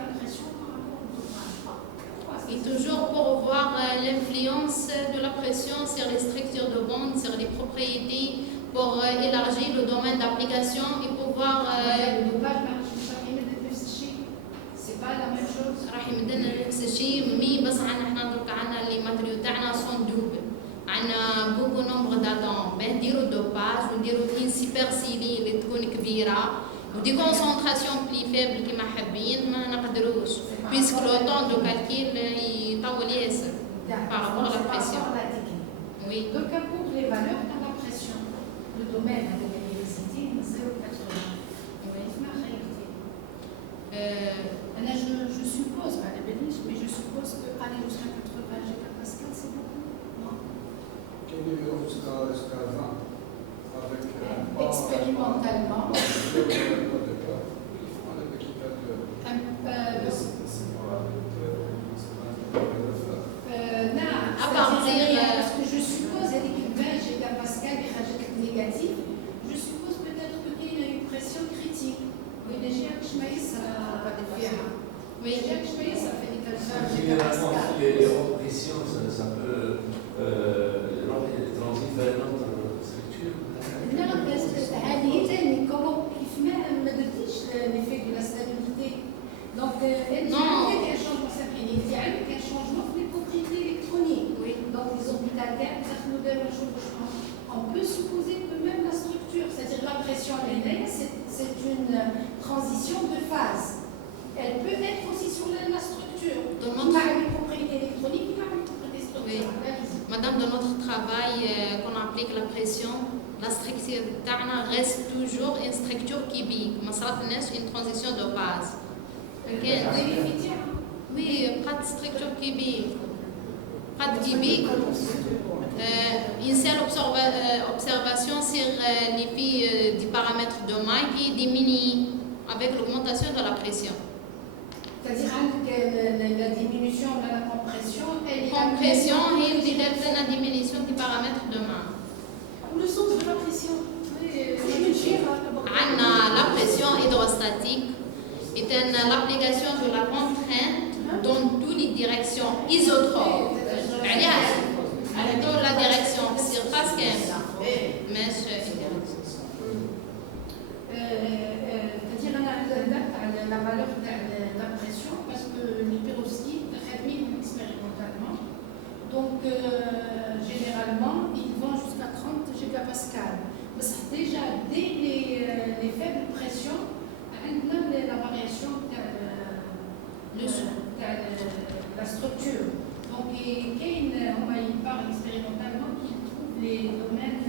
la pression par rapport au dopage. Et toujours pour voir l'influence de la pression sur les structures de bande, sur les propriétés, pour élargir le domaine d'application et pouvoir. Le dopage, c'est pas la même chose. راح يمدنا نفس الشيء مي بس عنا درك عنا لي ماتريو تاعنا سون دوبل. عنا بوكو نومبر داتون باه نديرو دوباج ونديرو ان سوبرسيلي اللي تكون كبيره ودي كونسونطراسيون بلي فيبل كيما حابين ما نقدروش بيسك لو طون دو كالكيل يطول ياسر par rapport à la pression. Oui. Donc pour les valeurs de la pression, le domaine de l'électricité 0,80. Oui. Je suppose, mais je suppose que aller jusqu'à 80 gigapascal c'est beaucoup. Non. Jusqu'à 20 avec expérimentalement. À partir parce que je suppose avec 20 gigapascal et rajouter négatif, je suppose peut-être qu'il y a une pression critique. Oui, déjà ça va défaire. Oui. Ça fait des généralement, les hautes pressions, ça peut transiter vers notre structure. Non, parce que comment ما درتيش l'effet de la stabilité. Donc, il y a un changement synchronique, il y a un changement de propriété électronique. Oui. Donc, les orbitales d'air, on peut supposer que même la structure, c'est-à-dire la pression c'est une transition de phase. Elle peut être aussi sur la structure. Il y a une propriété électronique, il y a une propriété structurelle. Oui. Madame, dans notre travail, qu'on applique la pression, la structure reste toujours une structure cubique. Mais ça reste une transition de phase. Oui, pas de structure cubique. Pas de cubique. Une seule observation sur l'effet du paramètre de maille qui diminue avec l'augmentation de la pression. C'est-à-dire que la diminution de la compression, elle est compression et la diminution du paramètre de maille. Le sens de la pression. La pression hydrostatique est l'application de la contrainte dans toutes les directions isotropes. Dans la direction surface كاملة ماشي. c'est-à-dire la valeur de la pression parce que les perovskites terminent expérimentalement. Donc généralement ils vont jusqu'à 30 gigapascal. Mais déjà dès les faibles pressions, on a la variation de la structure. Donc, il parle expérimentalement qu'il trouve les domaines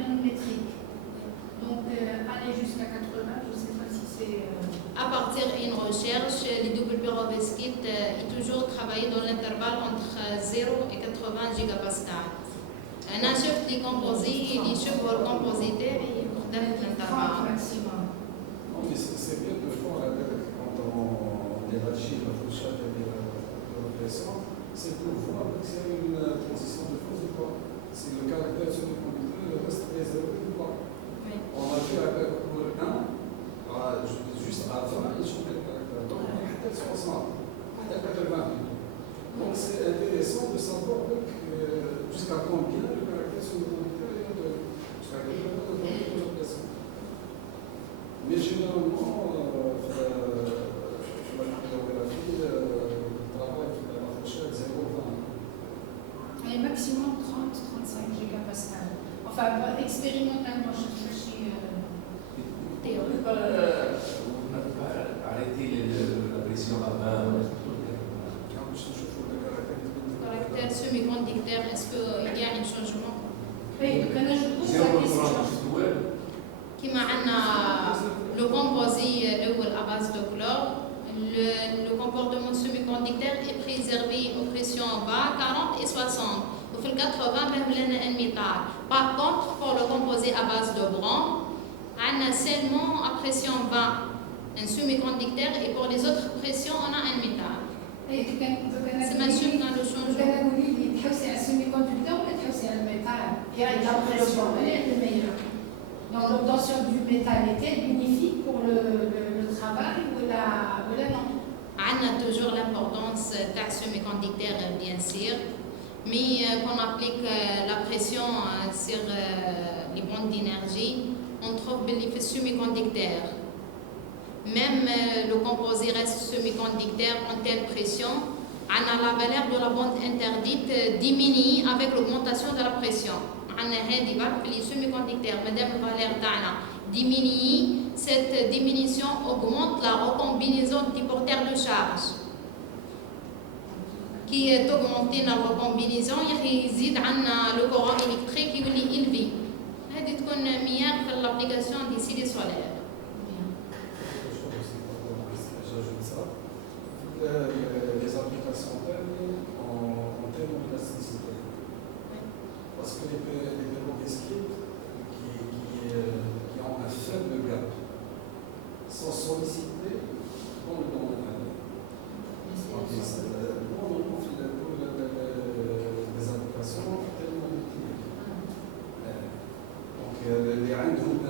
non métriques. Donc, aller jusqu'à 80, je ne sais pas si c'est... À partir d'une recherche, les double Birovetsky est toujours travaillé dans l'intervalle entre 0 et 80 gigapascal. On achète les composés et les chevaux compositaires et pour donner l'intervalle. Maximum. C'est bien de voir quand on élargit la fourchette de pression, c'est pour voir s'il y a une transition de force ou pas. Si le caractère semi-conducteur reste réservé ou pas. Oui. On a vu avec pour 1, juste à 20, il change le caractère. Donc, on a 60, à 80. Donc, c'est intéressant de savoir jusqu'à combien le caractère semi-conducteur est réservé. Jusqu'à quel point de pression. Mais généralement, la cartographie travaille sur la fourchette 0,20. Et est maximum 30-35 gigapascal. Enfin, expérimentalement, je réfléchis. Théo. Vous n'avez pas arrêté la pression à 20. Caractère semi-conducteur, est-ce qu'il y a un changement? Oui, donc là, je pose la question. Qui m'a le composé à base de chlore, le comportement semi-conducteur est préservé aux pressions bas, 40 et 60. Au fil 80, même un métal. Par contre, pour le composé à base de bronze, on a seulement à pression bas un semi-conducteur et pour les autres pressions, on a un métal. C'est monsieur dans le changement. C'est un semi-conducteur ou c'est un métal? Il y a la pression, elle est le meilleur. Donc l'obtention du métal est-elle bénéfique pour le travail ou non? On a toujours l'importance d'un semi-conducteur, bien sûr, mais quand on applique la pression sur les bandes d'énergie, on trouve le semi-conducteur. Même le composé reste semi-conducteur en telle pression, on a la valeur de la bande interdite diminue avec l'augmentation de la pression. On a les semi-conducteurs, madame la valeur d'Anna diminue, cette diminution augmente la recombinaison du porteur de charge. Qui est augmentée dans la recombinaison, il réside le courant électrique qui est élevé. C'est une meilleure pour l'application des cellules solaires. J'ajoute ça. Les applications thermiques en termes d'élasticité. Parce que les pérovskites qui ont un faible gap sont sollicités dans le domaine. Pour les applications tellement utiles. Donc, les عندهم un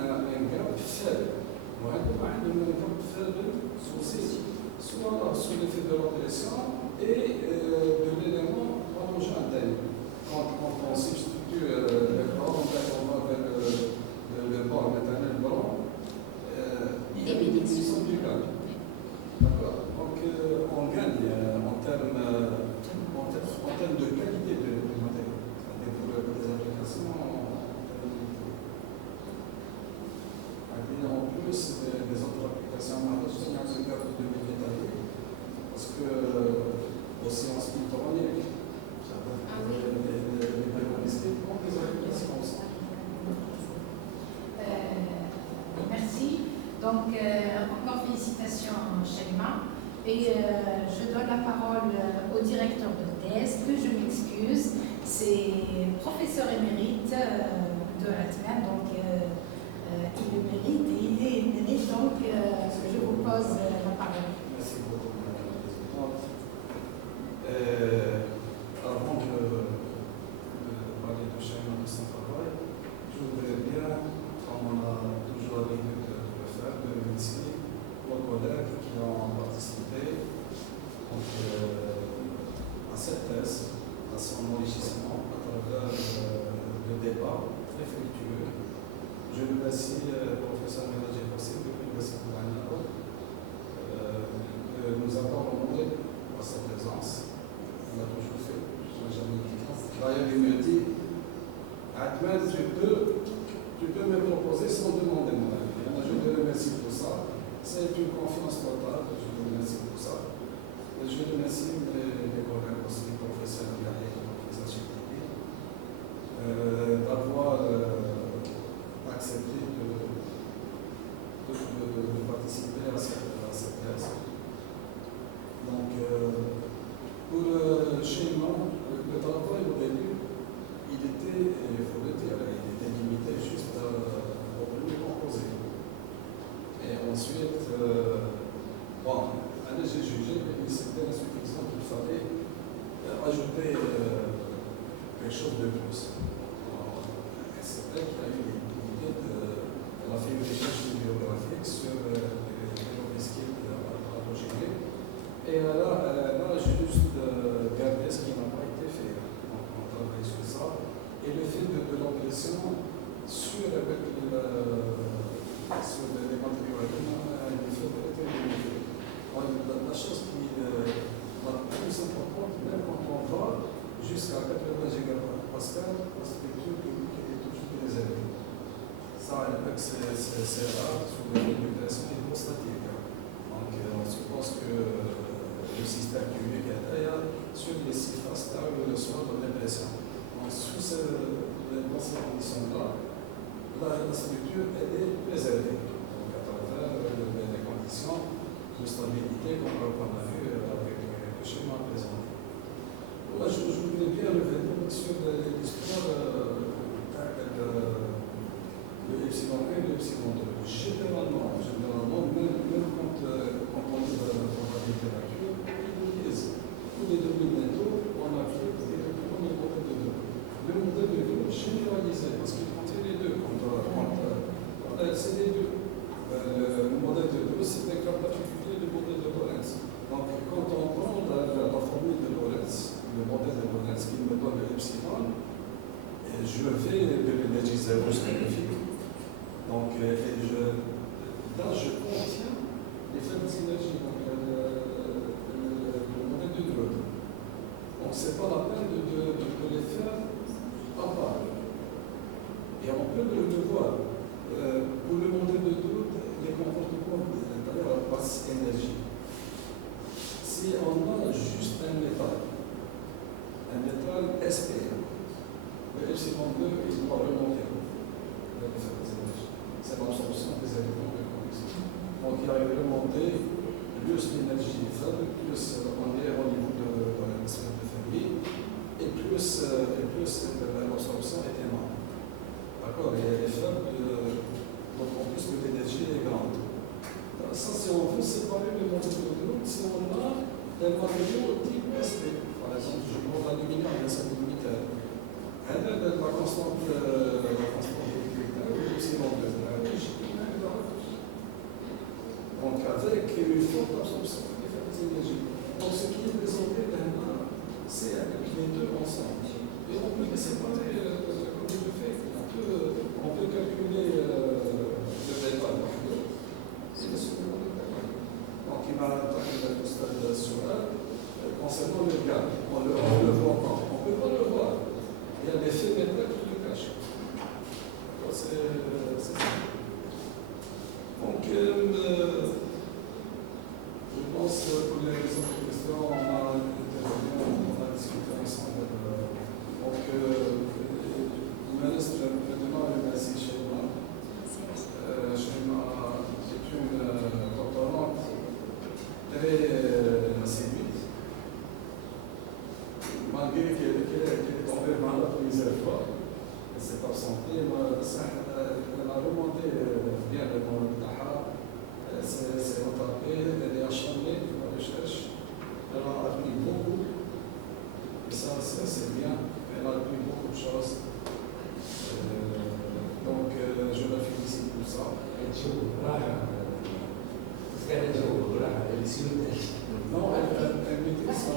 gap faible. وعندهم un gap faible soit sous l'effet de la pression et de l'élément homogène. Quand on substitue le blanc, on va vers le bord méthaniel blanc, il y a une diminution du gap. D'accord. Donc on gagne en termes de qualité de matériaux, c'est-à-dire pour les applications en plus des autres applications, on a un gap de demi-détaillé, parce que aussi en spintronique, merci. Donc, encore félicitations, Shaima. Et je donne la parole au directeur de thèse, que je m'excuse. C'est professeur émérite de Atman, donc il le mérite et il est émérite, donc je vous pose la parole. Merci beaucoup, Madame la Présidente. Avant de parler de Shaima de son travail, je voudrais bien, comme on a toujours l'habitude de le faire, de remercier nos collègues qui ont participé à cette thèse, à son enrichissement à travers le débat très fructueux. Je remercie le professeur Ménagé Passé de l'Université de l'Anna de nous avoir honoré par sa présence. On l'a toujours fait, je n'ai jamais dit. D'ailleurs, il me dit, Ahmed, tu peux me proposer sans demander mon avis. Je te remercie pour ça. C'est une confiance totale. Je te remercie pour ça. Et je remercie les collègues aussi, les professeurs Gaël, le professeur Chekiti, d'avoir accepté de participer à cette thèse. Donc, pour Shaima, le travail au début, il était, il faut le dire, il était limité juste au premier composé. Et ensuite, j'ai jugé que c'était insuffisant, qu'il fallait ajouter quelque chose de plus. C'est vrai qu'il y a eu l'idée elle a fait une recherche bibliographique sur les pérovskites halogénés. Et là, j'ai juste gardé ce qui n'a pas été fait. On travaille sur ça. Et le fait de l'impression sur les matériaux alimentaires, il faut être bénéfique. La chose qui est la plus importante, même quand on va jusqu'à 80 gigapascal, la structure qui est toujours très élevée. Ça, c'est rare sur les manipulations hydrostatiques. Donc, on suppose que le système cubique est derrière sur les surfaces là où le sol de l'impression. Donc, sous ces conditions-là, la structure est préservée. Donc, à travers les conditions de stabilité qu'on a vu avec le schéma présenté. Là, je voulais bien revenir sur l'histoire de epsilon 1 et de epsilon 2. Généralement, même quand on lit dans la littérature, ils disent pour les dominateurs, on a fait directement le modèle de 2. Le modèle de 2 généralisé, parce qu'il contient les deux. C'est les deux. Le modèle de 2, c'est un cas particulier du modèle de Lorentz. Donc, quand on prend la formule de Lorentz, le modèle de Lorentz qui me donne le epsilon, je vais de l'énergie zéro spécifique. Donc, là, je contiens les faibles énergies, donc le modèle de Drude. Donc, ce n'est pas la peine de les faire à part. Et on peut le voir. Pour le modèle de Drude, les comportements d'ailleurs à basse énergie. Si on a juste un métal SP, le epsilon 2, il doit remonter avec les faibles énergies. C'est l'absorption des éléments de connexion. Donc il y a une remontée, plus l'énergie est faible, plus on est au niveau de l'hémisphère de Fermi, et plus l'absorption est énorme. D'accord? Et elle est faible, d'autant plus que l'énergie est grande. Ça, si on veut séparer le modèle de Drude, si on a un matériau type SP, par exemple, je prends l'aluminium, il y a 5 mm. Elle a la constante donc avec une forte absorption des faibles énergies. Donc ce qui est présenté maintenant, c'est avec les deux ensemble. Et on peut les séparer comme je le fais. On peut calculer le métal et le second métal. Donc il m'a attaqué la stade solaire concernant le gaz. On le voit pas. On ne peut pas le voir. Il y a des faits métal qui le cachent. C'est ça. Donc, je pense que pour les autres questions, on a discuté ensemble. Donc, il me reste maintenant le merci Sheima. Sheima est une doctorante très séduite, malgré qu'elle est tombée malade plusieurs fois. Elle s'est absentée, elle a remonté bien le nom de Taha, elle s'est rattrapée, elle est acharnée pour la recherche, elle a appris beaucoup, et ça c'est bien, elle a appris beaucoup de choses. Donc je la félicite pour ça. Non, elle maîtrise ça.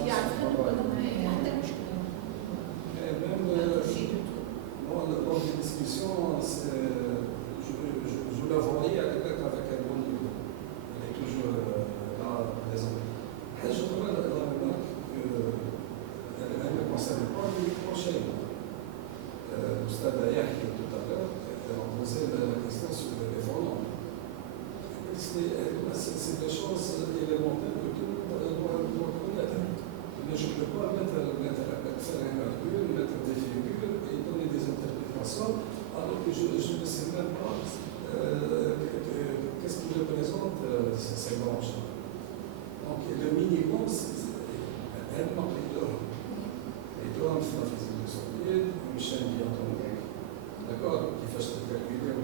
Dans les discussions, je la voyais avec un bon niveau. Elle est toujours là, présente. Je voudrais la remarque qu'elle ne concerne pas les prochaines. Le stade d'ailleurs, tout à l'heure, elle a posé la question sur les volants. C'est des choses élémentaires que tout le monde doit connaître. Mais je ne peux pas faire un calcul, mettre des figures et donner des interprétations, alors que je ne sais même pas qu'est-ce qui représente ces branches. Donc le minimum, c'est un amplitude. Et toi, c'est la physique de solide, une chaîne diatomique, d'accord, qui fait se calculer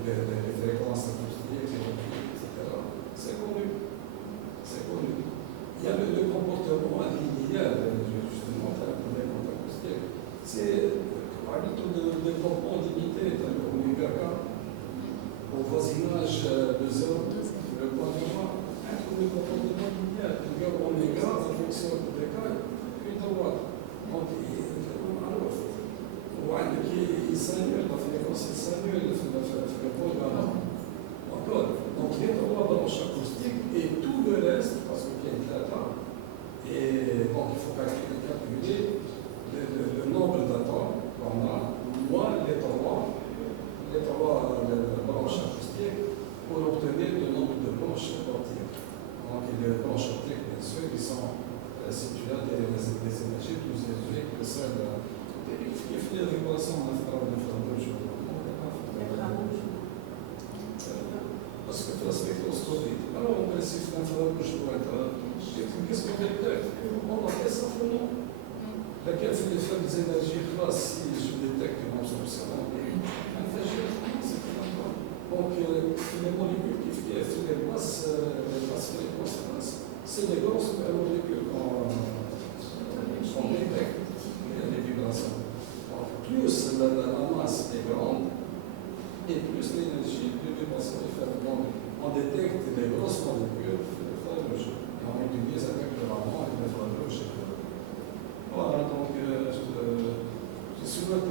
les fréquences acoustiques, etc. C'est connu. C'est connu. Il y a le comportement linéaire, justement, dans le problème acoustique. C'est parmi tout le développement limité dans l'oméga K, au voisinage de 0, le point de moins, entre le comportement linéaire, le oméga, en fonction de K, une droite. Donc, alors, il s'annule, la fréquence s'annule, le pôle avant. Encore. Donc, les trois branches acoustiques et tout le reste, parce qu'il y a une data, et donc il faut calculer le nombre d'atomes qu'on a, moins les trois branches acoustiques pour obtenir le nombre de branches optiques. Donc les branches optiques, bien sûr, ils sont situées à des énergies plus élevées que celles qui font des régulations d'infrarouge. Parce que tu as spectroscopie. Alors on précise l'infrarouge pour être. Qu'est-ce qu'on détecte? On a fait ça pour nous. Laquelle fait les faibles énergies classes si je détecte une absorption. Donc, les molécules qui font les masses, c'est des grosses molécules qu'on détecte les vibrations. Donc, plus la masse est grande, et plus l'énergie de vibration est faible. Donc, on détecte les grosses molécules de l'infrarouge. Et on utilise avec le rarement et l'infrarouge. Voilà, donc, je souhaite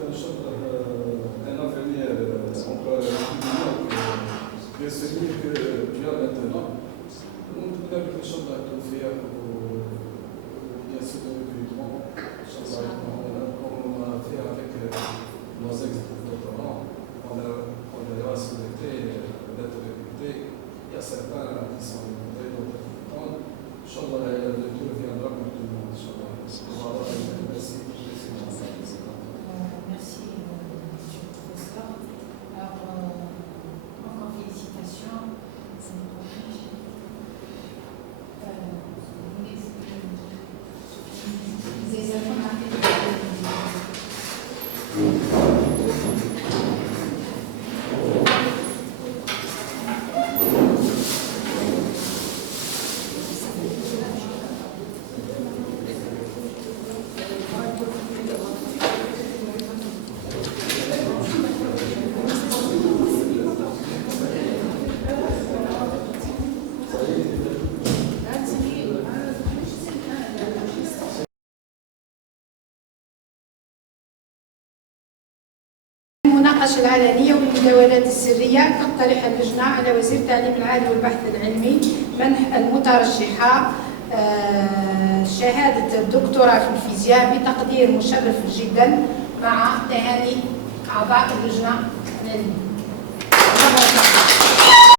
un avenir encore que celui que tu as maintenant. Nous avons quelque chose à faire pour bien sûr le recrutement, comme on a fait avec nos ex-doctorants. On a souhaité d'être recrutés. Il y a certains qui sont recrutés, d'autres qui tombent. Le tour viendra pour tout le monde. Voilà, merci. Merci, monsieur le professeur. Alors, encore félicitations. المناقشة العلنية والمداولات السرية تقترح اللجنة على وزير التعليم العالي والبحث العلمي منح المترشحة شهادة الدكتوراه في الفيزياء بتقدير مشرف جدا مع تهاني أعضاء اللجنة العلمية.